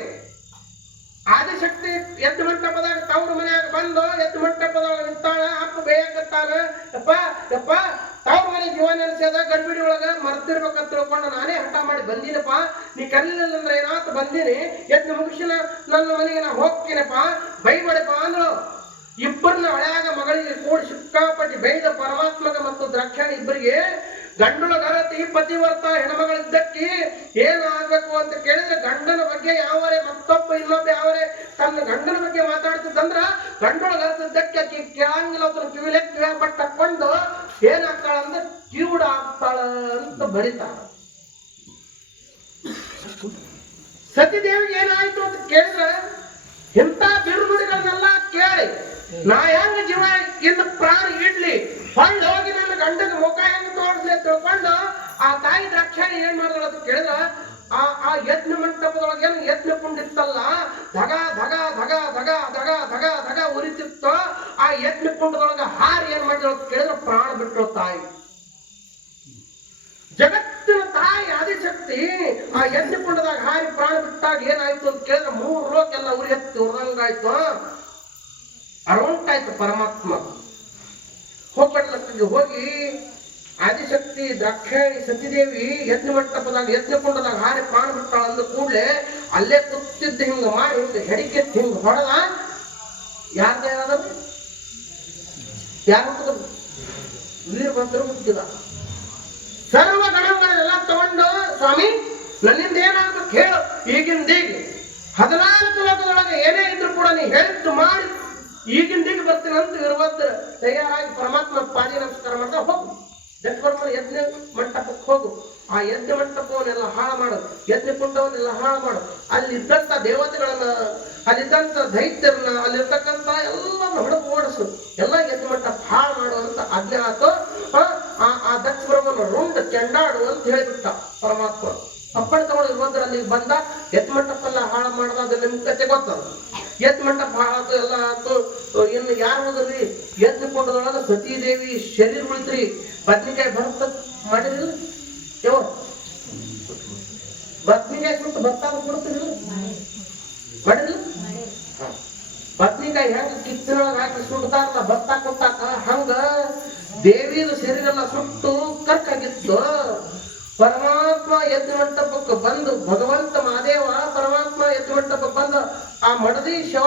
ಆದಿಶಕ್ತಿ ಎದ್ದು ಮಂಟಪದಾಗ ತವ್ರ ಮನ್ಯಾಗ ಬಂದು ಎದ್ದು ಮಂಟಪದೊಳಗೆ ನಿಂತಾಳ. ಅಪ್ಪ ಬೇಯಕತ್ತಾನ, ಯಪ್ಪ ಯಪ್ಪ ತವ್ರ ಮನೆ ಜೀವ ನೆನೆಸ್ಯದ ಗಡ್ಬಿಡಿ ಒಳಗ ಮರ್ತಿರ್ಬೇಕಂತ ತಿಳ್ಕೊಂಡು ನಾನೇ ಹಠ ಮಾಡಿ ಬಂದೀನಪ್ಪ. ನೀ ಕರೀಲಿಲ್ಲ ಅಂದ್ರೆ ಏನಾತ ಬಂದೀನಿ, ಎದ್ದು ಮುಗಿಸಿನ ನನ್ನ ಮನೆಗೆ ನಾ ಹೋಗ್ತೀನಪ್ಪ, ಬೈಬಡಪ್ಪ ಅಂದ್ರು. ಇಬ್ಬರನ್ನ ಹಳೆಯಾಗ ಮಗಳಿಗೆ ಕೂಡಿ ಸಿಕ್ಕಾಪಟ್ಟಿ ಬೈದ ಪರಮಾತ್ಮಗ ಮತ್ತು ದ್ರಾಕ್ಷಾಣಿ ಇಬ್ಬರಿಗೆ ಗಂಡುಳ ಗರತಿ ಪತಿವರ್ತ ಹೆಣ್ಮಗಳಿದ್ದಕ್ಕಿ ಏನು ಆಗ್ಬೇಕು ಅಂತ ಕೇಳಿದ್ರೆ ಗಂಡನ ಬಗ್ಗೆ ಯಾವರೇ ಮತ್ತೊಬ್ಬ ಇನ್ನೊಬ್ಬ ಯಾವರೇ ತನ್ನ ಗಂಡನ ಬಗ್ಗೆ ಮಾತಾಡ್ತಿದ್ದಂದ್ರ ಗಂಡುಳ ಗರತಿದ್ದಕ್ಕೆ ಆಕಿ ಕೇಳಂಗಿಲ್ಲ, ಅದನ್ನ ಕಿವಿಲೆ ಬಟ್ ಹಾಕೊಂಡು ಏನಾಗ್ತಾಳ ಅಂದ್ರೆ ಕಿವುಡ ಆಗ್ತಾಳ ಅಂತ ಬರಿತಾಳ. ಸತಿದೇವಿಗೆ ಏನಾಯ್ತು ಅಂತ ಕೇಳಿದ್ರೆ ಇಂಥ ಬಿರುನುಡಿಗಳನ್ನೆಲ್ಲ ಕೇಳಿ ನಾ ಹೆಂಗ ಜೀವ ಇನ್ನು ಪ್ರಾಣ ಇಡ್ಲಿ, ಹೊಳ್ಳಿ ಹೋಗಿ ನನ್ನ ಗಂಡನ ಮುಖ ಹೆಂಗ್ ತೋರಿಸ್ಲಿ ತಿಳ್ಕೊಂಡು ಆ ತಾಯಿ ದ್ರಾಕ್ಷಾಣಿ ಏನ್ ಮಾಡಿದಳು ಅಂತ ಕೇಳಿದ್ರ ಆ ಯಜ್ಞ ಮಂಟಪದೊಳಗೆ ಏನು ಯಜ್ಞ ಕುಂಡಿತ್ತಲ್ಲ, ಧಗ ಧಗ ಧಗ ಧಗ ಧಗ ಧಗ ಧಗ ಉರಿತಿತ್ತು. ಆ ಯಜ್ಞ ಕುಂಡದೊಳಗ ಹಾರಿ ಏನ್ ಮಾಡಿದಳು ಅಂತ ಕೇಳಿದ್ರೆ ಪ್ರಾಣ ಬಿಟ್ಟಳು ತಾಯಿ. ಜಗತ್ತಿನ ತಾಯಿ ಆದಿಶಕ್ತಿ ಆ ಯಜ್ಞ ಕುಂಡದಾಗ ಹಾರಿ ಪ್ರಾಣ ಬಿಟ್ಟಾಗ ಏನಾಯ್ತು ಅಂತ ಕೇಳಿದ್ರೆ 3 ಲೋಕೆಲ್ಲ ಉರಿ ಹತ್ತಿ ಉರ್ದಂಗಾಯ್ತು, ಅರವಂಟಾಯ್ತು. ಪರಮಾತ್ಮ ಹೋಗ್ಬಡ್ಲಕ್ಕೆ ಹೋಗಿ ಆದಿಶಕ್ತಿ ದ್ರಾಕ್ಷಾಯಣಿ ಸತಿದೇವಿ ಯಜ್ಞ ಮಂಟಪದಾಗ ಯಜ್ಞ ಕುಂಡದಾಗ ಹಾರಿ ಪ್ರಾಣ ಬಿಟ್ಟಾಳ ಅಂದ ಕೂಡ್ಲೆ ಅಲ್ಲೇ ಕೂತಿದ್ದ ಹಿಂಗ ಮಾಡಿ ಹಿಂಗ ಹೆಡಿಕೆ ಹಿಂಗ ಹೊಡೆದ. ಯಾರ್ದ ಯಾರು ಹುಟ್ಟಿದ್ರು? ವೀರಭದ್ರ ಹುಟ್ಟಿದ. ಸರ್ವ ಗಣಗಳನ್ನೆಲ್ಲ ತಗೊಂಡು ಸ್ವಾಮಿ ನನ್ನಿಂದ ಏನಾಗ್ಬೇಕು ಹೇಳು, ಈಗಿಂದೀಗ 14 ಲೋಕದೊಳಗೆ ಏನೇ ಇದ್ರು ಕೂಡ ನೀ ಹೇಳಿದ್ದು ಮಾಡಿ ಈಗಿಂದೀಗ ಬರ್ತೀನಿ ಅಂತ ವೀರಭದ್ರ ತಯಾರಾಗಿ ಪರಮಾತ್ಮ ಪಾದಿ ನಮಸ್ಕಾರ ಮಾಡ್ತಾ ಹೋಗು. ಜಗವರ್ಮನ ಯಜ್ಞ ಮಂಟಪಕ್ಕೆ ಹೋಗು. ಆ ಯಜ್ಞ ಮಂಟಪವನ್ನೆಲ್ಲ ಹಾಳು ಮಾಡು, ಯಜ್ಞ ಕುಂಡವನ್ನೆಲ್ಲ ಹಾಳು ಮಾಡು. ಅಲ್ಲಿದ್ದಂತ ದೇವತೆಗಳನ್ನ, ಅಲ್ಲಿದ್ದಂತ ದೈತ್ಯರನ್ನ, ಅಲ್ಲಿರ್ತಕ್ಕಂಥ ಎಲ್ಲರನ್ನ ಹೊಡೆದು ಓಡಿಸು, ಎಲ್ಲ ಯಜ್ಞ ಮಂಟಪ ಹಾಳು ಮಾಡು ಅಂತ ಆಜ್ಞೆ ಆತು. ಆ ದಕ್ಷ ಬ್ರಹ್ಮನ ರುಂಡ ಚೆಂಡಾಡು ಅಂತ ಹೇಳಿಬಿಟ್ಟ ಪರಮಾತ್ಮ. ಅಪ್ಪಣ ತಗೊಂಡು ವೀರಭದ್ರ ಅಲ್ಲಿಗೆ ಬಂದ. ಯಜ್ಞ ಮಂಟಪ ಎಲ್ಲ ಹಾಳು ಮಾಡ್ದ. ಅದು ನಿಮ್ ಕತೆ ಗೊತ್ತದ. ಯಜ್ಞ ಮಂಟಪ ಹಾಳಾತು, ಎಲ್ಲ ಆತು. ಇನ್ನು ಯಾರು ಹೋದ್ರಿ? ಯಜ್ಞ ಕುಂಡದೊಳಗ ಸತೀದೇವಿ ಶರೀರ ಉಳಿತ್ರಿ. ಬದ್ನಿಕಾಯಿ ಭರ್ತ ಮಾಡಿರಿಲ್ಲ ಯಾವ ಬದ್ನಿಕಾಯಿ ಸುಟ್ಟು ಭತ್ತ ಕೊಡ್ತಿರಿಲ್ಲ ಮಾಡಿರಿಲ್ಲ? ಬದ್ನಿಕಾಯಿ ಹೆಂಗ ಕಿಚ್ಚನೊಳಗ ಹಾಕಿ ಸುಡ್ತಾರಲ್ಲ ಭತ್ತ ಕೊಟ್ಟಾಕ, ಹಂಗ ದೇವಿದ ಶರೀರೆಲ್ಲ ಸುಟ್ಟು ಕರ್ಕಾಗಿತ್ತು. ಪರಮಾತ್ಮ ಯಜ್ಞ ಮಂಟಪಕ್ಕೆ ಬಂದು, ಭಗವಂತ ಮಹಾದೇವ ಪರಮಾತ್ಮ ಯಜ್ಞ ಮಂಟಪಕ್ಕೆ ಬಂದು ಆ ಮಡದಿ ಶವ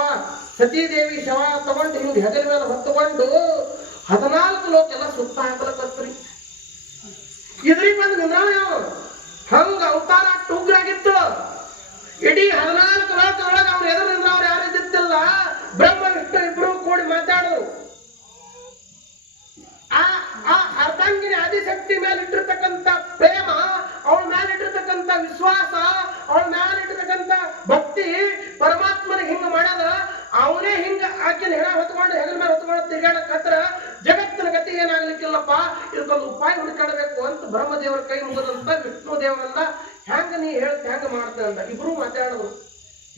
ಸತೀದೇವಿ ಶವ ತಗೊಂಡು ಹಿಂಗ ಹೆಗಲ ಮೇಲೆ ಹೊತ್ತುಕೊಂಡು 14 ಲೋಕೆಲ್ಲ ಸುತ್ತ ಹಾಕಲಕತ್ರಿ. ಇದ್ರಿಗೆ ಬಂದು ನಿಂದ್ರಾವ ಹಂಗ ಅವತಾರ ಟೂಗ್ರಾಗಿತ್ತು. ಇಡೀ 14 ಲೋಕದೊಳಗೆ ಅವ್ರು ಎದುರು ನಿಂದ್ರವ್ರು ಯಾರು ಇದ್ದಿತ್ತಿಲ್ಲ. ಬ್ರಹ್ಮ ವಿಷ್ಣು ಇಬ್ರು ಕೂಡಿ ಮಾತಾಡೋರು. ಆ ಅರ್ಧಾಂಗಿನಿ ಆದಿಶಕ್ತಿ ಮೇಲೆ ಇಟ್ಟಿರ್ತಕ್ಕಂಥ ಪ್ರೇಮ, ಅವಳ ಮೇಲೆ ಇಟ್ಟಿರ್ತಕ್ಕಂಥ ವಿಶ್ವಾಸ, ಅವಳ ಮೇಲೆ ಇಟ್ಟಿರ್ತಕ್ಕಂಥ ಭಕ್ತಿ ಪರಮಾತ್ಮನಿಗೆ ಹಿಂಗ ಮಾಡ್ಯದ. ಅವನೇ ಹಿಂಗ ಆಕಿನ ಹೆಣ ಹೊತ್ಕೊಂಡು ಹೆಗಲ ಮೇಲೆ ಹೊತ್ಕೊಂಡು ತಿರ್ಗಾಡಕ್ ಹತ್ರ ಜಗತ್ತಿನ ಗತಿ ಏನಾಗ್ಲಿಕ್ಕಿಲ್ಲಪ್ಪ, ಇದಕ್ಕೊಂದು ಉಪಾಯ ಹುಡುಕಾಡಬೇಕು ಅಂತ ಬ್ರಹ್ಮದೇವರ ಕೈ ಮುಗಿದಂತ ವಿಷ್ಣು ದೇವರನ್ನ ಹೆಂಗ ನೀ ಹೇಳ್ತ ಹೆಂಗ ಮಾಡ್ತೇನೆ ಅಂತ ಇಬ್ರು ಮಾತಾಡಿದ್ರು.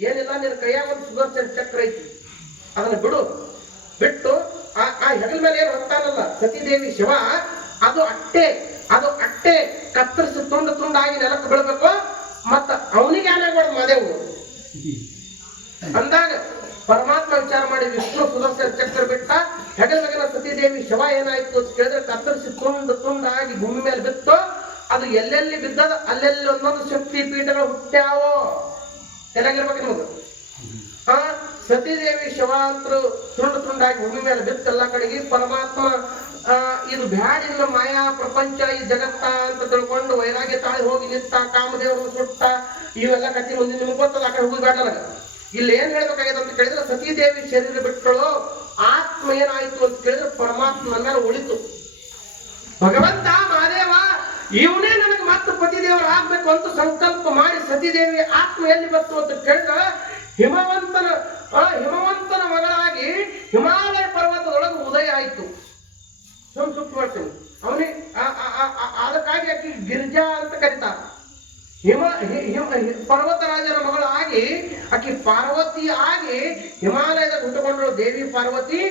ಏನಿಲ್ಲ, ನಿನ್ನ ಕೈಯಾಗ ಒಂದು ಸುದರ್ಶನ ಚಕ್ರ ಐತಿ, ಅದನ್ನ ಬಿಟ್ಟು ಆ ಹೆಗಲ ಮೇಲೆ ಏನು ಹೊತ್ತಾನಲ್ಲ ಸತೀದೇವಿ ಶಿವ, ಅದು ಅಟ್ಟೆ ಕತ್ತರಿಸಿ ತುಂಡಾಗಿ ನೆಲಕ್ಕೆ ಬೀಳ್ಬೇಕು. ಮತ್ತ ಅವನಿಗೆ ಏನಾಗ್ಬಾರ್ದು ಮಾದೇವು ಅಂದಾಗ ಪರಮಾತ್ಮ ವಿಚಾರ ಮಾಡಿ ವಿಷ್ಣು ಸುದರ್ಶನ ಚಕ್ರ ಬಿಟ್ಟ. ಹೆಗಲ ಮೇಲಿನ ಸತೀದೇವಿ ಶಿವ ಏನಾಯ್ತು ಅಂತ ಕೇಳಿದ್ರೆ ಕತ್ತರಿಸಿ ತುಂಡಾಗಿ ಭೂಮಿ ಮೇಲೆ ಬಿತ್ತು. ಅದು ಎಲ್ಲೆಲ್ಲಿ ಬಿದ್ದದ ಅಲ್ಲೆಲ್ಲಿ ಒಂದೊಂದು ಶಕ್ತಿ ಪೀಠಗಳು ಹುಟ್ಟ್ಯಾವೋ. ಚೆನ್ನಾಗಿರ್ಬೇಕು ನಿಮಗ. ಸತೀದೇವಿ ಶಿವ ಅಂತರು ತುಂಡಾಗಿ ಭೂಮಿ ಮೇಲೆ ಬಿತ್ತು ಎಲ್ಲ ಕಡೆಗೆ. ಪರಮಾತ್ಮ ಇದು ಬ್ಯಾಡಿನ ಮಾಯಾ ಪ್ರಪಂಚ, ಈ ಜಗತ್ತ ಅಂತ ತಿಳ್ಕೊಂಡು ವೈರಾಗ್ಯ ತಾಳಿ ಹೋಗಿ ನಿಂತ, ಕಾಮದೇವರು ಸುಟ್ಟ, ಇವೆಲ್ಲ ಕಥೆ ಮುಂದೆ ನಿಮ್ಗೆ ಗೊತ್ತದ. ಆ ಕಡೆ ಹೋಗಿ ಬೇಡ ನನಗ. ಇಲ್ಲಿ ಏನ್ ಹೇಳ್ಬೇಕಾಗಿದೆ ಅಂತ ಕೇಳಿದ್ರೆ ಸತೀದೇವಿ ಶರೀರ ಬಿಟ್ಟಳು, ಆತ್ಮ ಏನಾಯ್ತು ಅಂತ ಕೇಳಿದ್ರೆ ಪರಮಾತ್ಮ ಮೇಲೆ ಉಳಿತು. ಭಗವಂತ ಮಹಾದೇವ ಇವನೇ ನನಗೆ ಮತ್ತೆ ಪತಿದೇವರು ಆಗ್ಬೇಕು ಅಂತ ಸಂಕಲ್ಪ ಮಾಡಿ ಸತೀದೇವಿ ಆತ್ಮ ಎಲ್ಲಿ ಬಂತು ಅಂತ ಕೇಳಿದ್ರೆ ಹಿಮವಂತನ ಮಗಳಾಗಿ ಹಿಮಾಲಯ ಪರ್ವತದೊಳಗೆ ಉದಯ ಆಯ್ತು. ಸುಟ್ಟು ಮಾಡ್ತೀನಿ ಅವನಿಗೆ. ಅದಕ್ಕಾಗಿ ಆಕಿ ಗಿರಿಜಾ ಅಂತ ಕರೀತಾರ. ಪರ್ವತರಾಜನ ಮಗಳು ಆಗಿ ಆಕಿ ಪಾರ್ವತಿ ಆಗಿ ಹಿಮಾಲಯದಾಗ ಹುಟ್ಟುಕೊಂಡ್ರು ದೇವಿ ಪಾರ್ವತಿ.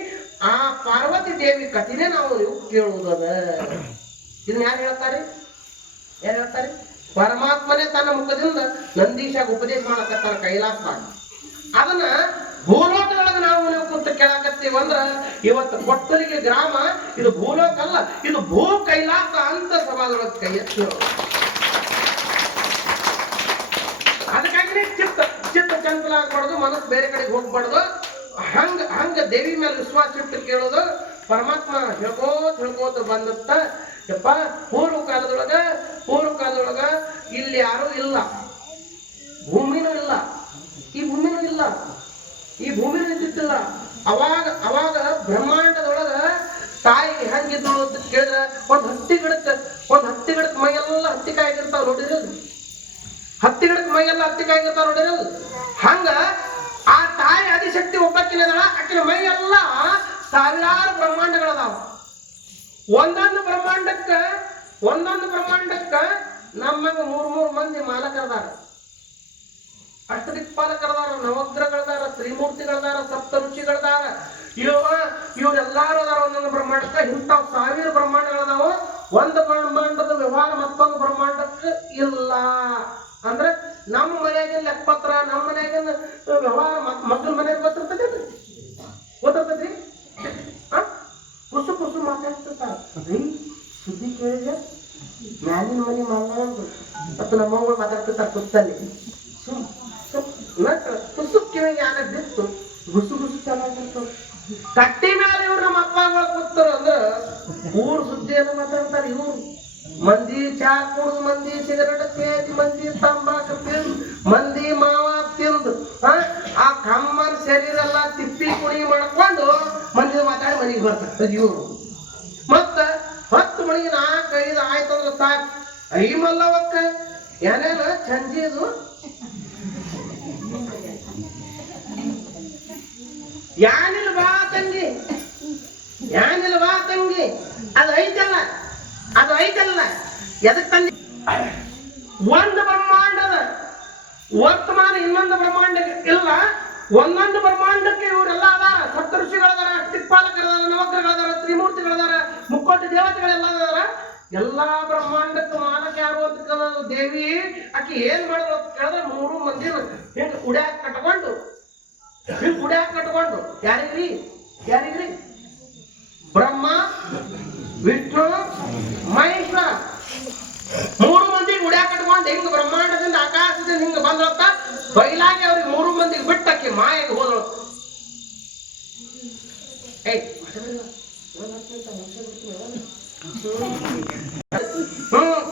ಆ ಪಾರ್ವತಿ ದೇವಿ ಕಥೆನೇ ನಾವು ಕೇಳುವುದದ. ಇದನ್ನ ಯಾರು ಹೇಳ್ತಾರೆ? ಪರಮಾತ್ಮನೇ ತನ್ನ ಮುಖದಿಂದ ನಂದೀಶಾಗ ಉಪದೇಶ ಮಾಡಕತ್ತಾರ ಕೈಲಾಸದಾಗ. ಅದನ್ನ ಭೂಲೋಕದೊಳಗೆ ನಾವು ನೀವು ಕುಂತ ಕೇಳಾಕತ್ತೀವಂದ್ರ ಇವತ್ತು ಕೊಟ್ಟರಿಗೆ ಗ್ರಾಮ ಇದು ಭೂಲೋಕ ಅಲ್ಲ, ಇದು ಭೂ ಕೈಲಾಸ ಅಂತ ಸಭಾದೊಳಗೆ ಕೈ ಎತ್ತು. ಅದಕ್ಕಾಗಿ ಚಿತ್ತ ಚಂಚಲ ಆಗ್ಬಾರ್ದು, ಮನಸ್ಸು ಬೇರೆ ಕಡೆಗೆ ಹೋಗ್ಬಾರ್ದು. ಹಂಗ ದೇವಿ ಮೇಲೆ ವಿಶ್ವಾಸ ಇಟ್ಟು ಕೇಳೋದು. ಪರಮಾತ್ಮ ಹೇಳ್ಕೋತ ಬಂದತ್ತ. ಯಪ್ಪ ಪೂರ್ವ ಕಾಲದೊಳಗ ಇಲ್ಲಿ ಯಾರು ಇಲ್ಲ, ಭೂಮಿನೂ ಇಲ್ಲ, ಈ ಭೂಮಿನೂ ಇದ್ದಿತ್ತಿಲ್ಲ. ಅವಾಗ ಬ್ರಹ್ಮಾಂಡದೊಳಗ ತಾಯಿ ಹೆಂಗಿದ್ದು ಅಂತ ಕೇಳಿದ್ರೆ ಒಂದ್ ಹತ್ತಿ ಗಿಡಕ್ಕೆ ಮೈಯೆಲ್ಲ ಹತ್ತಿಕಾಯಿಗಿರ್ತಾವ ನೋಡಿರಲ್. ನೋಡಿರಲ್. ಹಂಗ ಆ ತಾಯಿ ಆದಿಶಕ್ತಿ ಒಬ್ಬಕ್ಕಿನದಳ. ಆಕಿನ ಮೈಯೆಲ್ಲ ಸಾವಿರಾರು ಬ್ರಹ್ಮಾಂಡಗಳದಾವ. ಒಂದೊಂದು ಬ್ರಹ್ಮಾಂಡಕ್ಕ ನಮ್ಮಂಗ ಮೂರ್ ಮಂದಿ ಮಾಲಕರದಾರ, ಅಷ್ಟದಿಕ್ಪಾಲಕರದಾರ, ನವಗ್ರಹಗಳದಾರ, ತ್ರಿಮೂರ್ತಿಗಳದಾರ, ಸಪ್ತ ಋಷಿಗಳದಾರ. ಇವ್ರೆಲ್ಲಾರು ಅದಾರ ಒಂದೊಂದು ಬ್ರಹ್ಮಾಂಡಕ್ಕ. ಇಂಥವ್ 1000 ಬ್ರಹ್ಮಾಂಡಗಳದಾವ. ಒಂದು ಬ್ರಹ್ಮಾಂಡದ ವ್ಯವಹಾರ ಮತ್ತೊಂದು ಬ್ರಹ್ಮಾಂಡಕ್ಕೆ ಇಲ್ಲ. ಅಂದ್ರೆ ನಮ್ಮ ಮನೆಯಾಗಿನ ಲೆಕ್ಕಪತ್ರ, ನಮ್ಮ ಮನೆಯಾಗಿನ ವ್ಯವಹಾರ ಮಕ್ಕಳ ಮನೆಯಾಗ ಗೊತ್ತಿರ್ತದ್ರಿ. ಕುಸು ಮಾತಾಡ್ತಿರ್ತಾರ. ಸುದ್ದಿ ಕೇಳಿದ್ರೆ ಮ್ಯಾಲಿನ ಮನೆ ಮಾತಾಡೋದು ಮತ್ತು ನಮ್ಮವ್ಗಳು ಮಾತಾಡ್ತಿರ್ತಾರ ಕುತ್ತಲ್ಲಿ. ಕುಸು ಕಿವಿಗೆ ಯಾರ ಬಿತ್ತು ಗುಸು ಚೆನ್ನಾಗಿರ್ತಾವ. ಕಟ್ಟಿ ಮೇಲೆ ಇವ್ರು ನಮ್ಮ ಅಪ್ಪಗಳು ಕೂತರು ಅಂದ್ರ ಊರ್ ಸುದ್ದಿಯನ್ನು ಮಾತಾಡ್ತಾರೆ. ಇವ್ರು ಮಂದಿ ಚಾ ಕುಡ್ದು, ಮಂದಿ ಸಿಗರೇಟ್ ಸೇದಿ, ಮಂದಿ ತಂಬಾಕು ತಿಂದು, ಮಂದಿ ಮಾವ ತಿಂದು ಆ ಕಮ್ಮನ ಶರೀರೆಲ್ಲ ತಿಪ್ಪಿ ಕುಣಿ ಮಾಡ್ಕೊಂಡು ಮಂದಿ ಮಾತಾಡಿ ಮನೆಗೆ ಬರ್ತಾರೆ ಇವ್ರು. ಮತ್ತ 10 ಮಣಿಗೆ 4-5 ಆಯ್ತಂದ್ರ ಸಾಕು. ಐಮಲ್ಲವಕ್ಕ ಏನೇನ ಚಂಜಿದು ಯಾನಿಲ್ ಬಾ ತಂಗಿ ಅದು ಐತಲ್ಲ ಎದಕ್ ತಂದಿ? ಒಂದು ಬ್ರಹ್ಮಾಂಡದ ವರ್ತಮಾನ ಇನ್ನೊಂದು ಬ್ರಹ್ಮಾಂಡಕ್ಕೆ ಇಲ್ಲ. ಒಂದೊಂದು ಬ್ರಹ್ಮಾಂಡಕ್ಕೆ ಇವರೆಲ್ಲ ಅದಾರ. ಸಪ್ತಋಷಿಗಳದಾರ, ಅಷ್ಟಿಕ್ಪಾಲಕರದಾರ, ನವಗ್ರಹಗಳದಾರ, ತ್ರಿಮೂರ್ತಿಗಳದಾರ, ಮುಕ್ಕೋಟಿ ದೇವತೆಗಳೆಲ್ಲ ಅದಾರ. ಎಲ್ಲಾ ಬ್ರಹ್ಮಾಂಡಕ್ಕೆ ಮಾಲಕ ಯಾರು ಅಂತ ಕೇಳೋದು ದೇವಿ. ಆಕಿ ಏನ್ ಮಾಡಿದ್ರು ಅಂತ ಕೇಳಿದ್ರೆ 3 ಮಂದಿನ ಹಿಂಗ ಉಡ್ಯಾಕ ಕಟ್ಕೊಂಡು ಯಾರಿಗ್ರಿ? ಬ್ರಹ್ಮ, ವಿಷ್ಣು, ಮಹೇಶ್ವರ 3 ಮಂದಿಗೆ ಉಡ್ಯಾಕ ಕಟ್ಕೊಂಡು ಹಿಂಗ ಬ್ರಹ್ಮಾಂಡದಿಂದ ಆಕಾಶದಿಂದ ಹಿಂಗ ಬಂದ್ರತ್ತ. ಬೈಲಾಗಿ ಅವ್ರಿಗೆ 3 ಮಂದಿಗೆ ಬಿಟ್ಟಕ್ಕೆ ಮಾಯಾಗಿ ಹೋದಳು.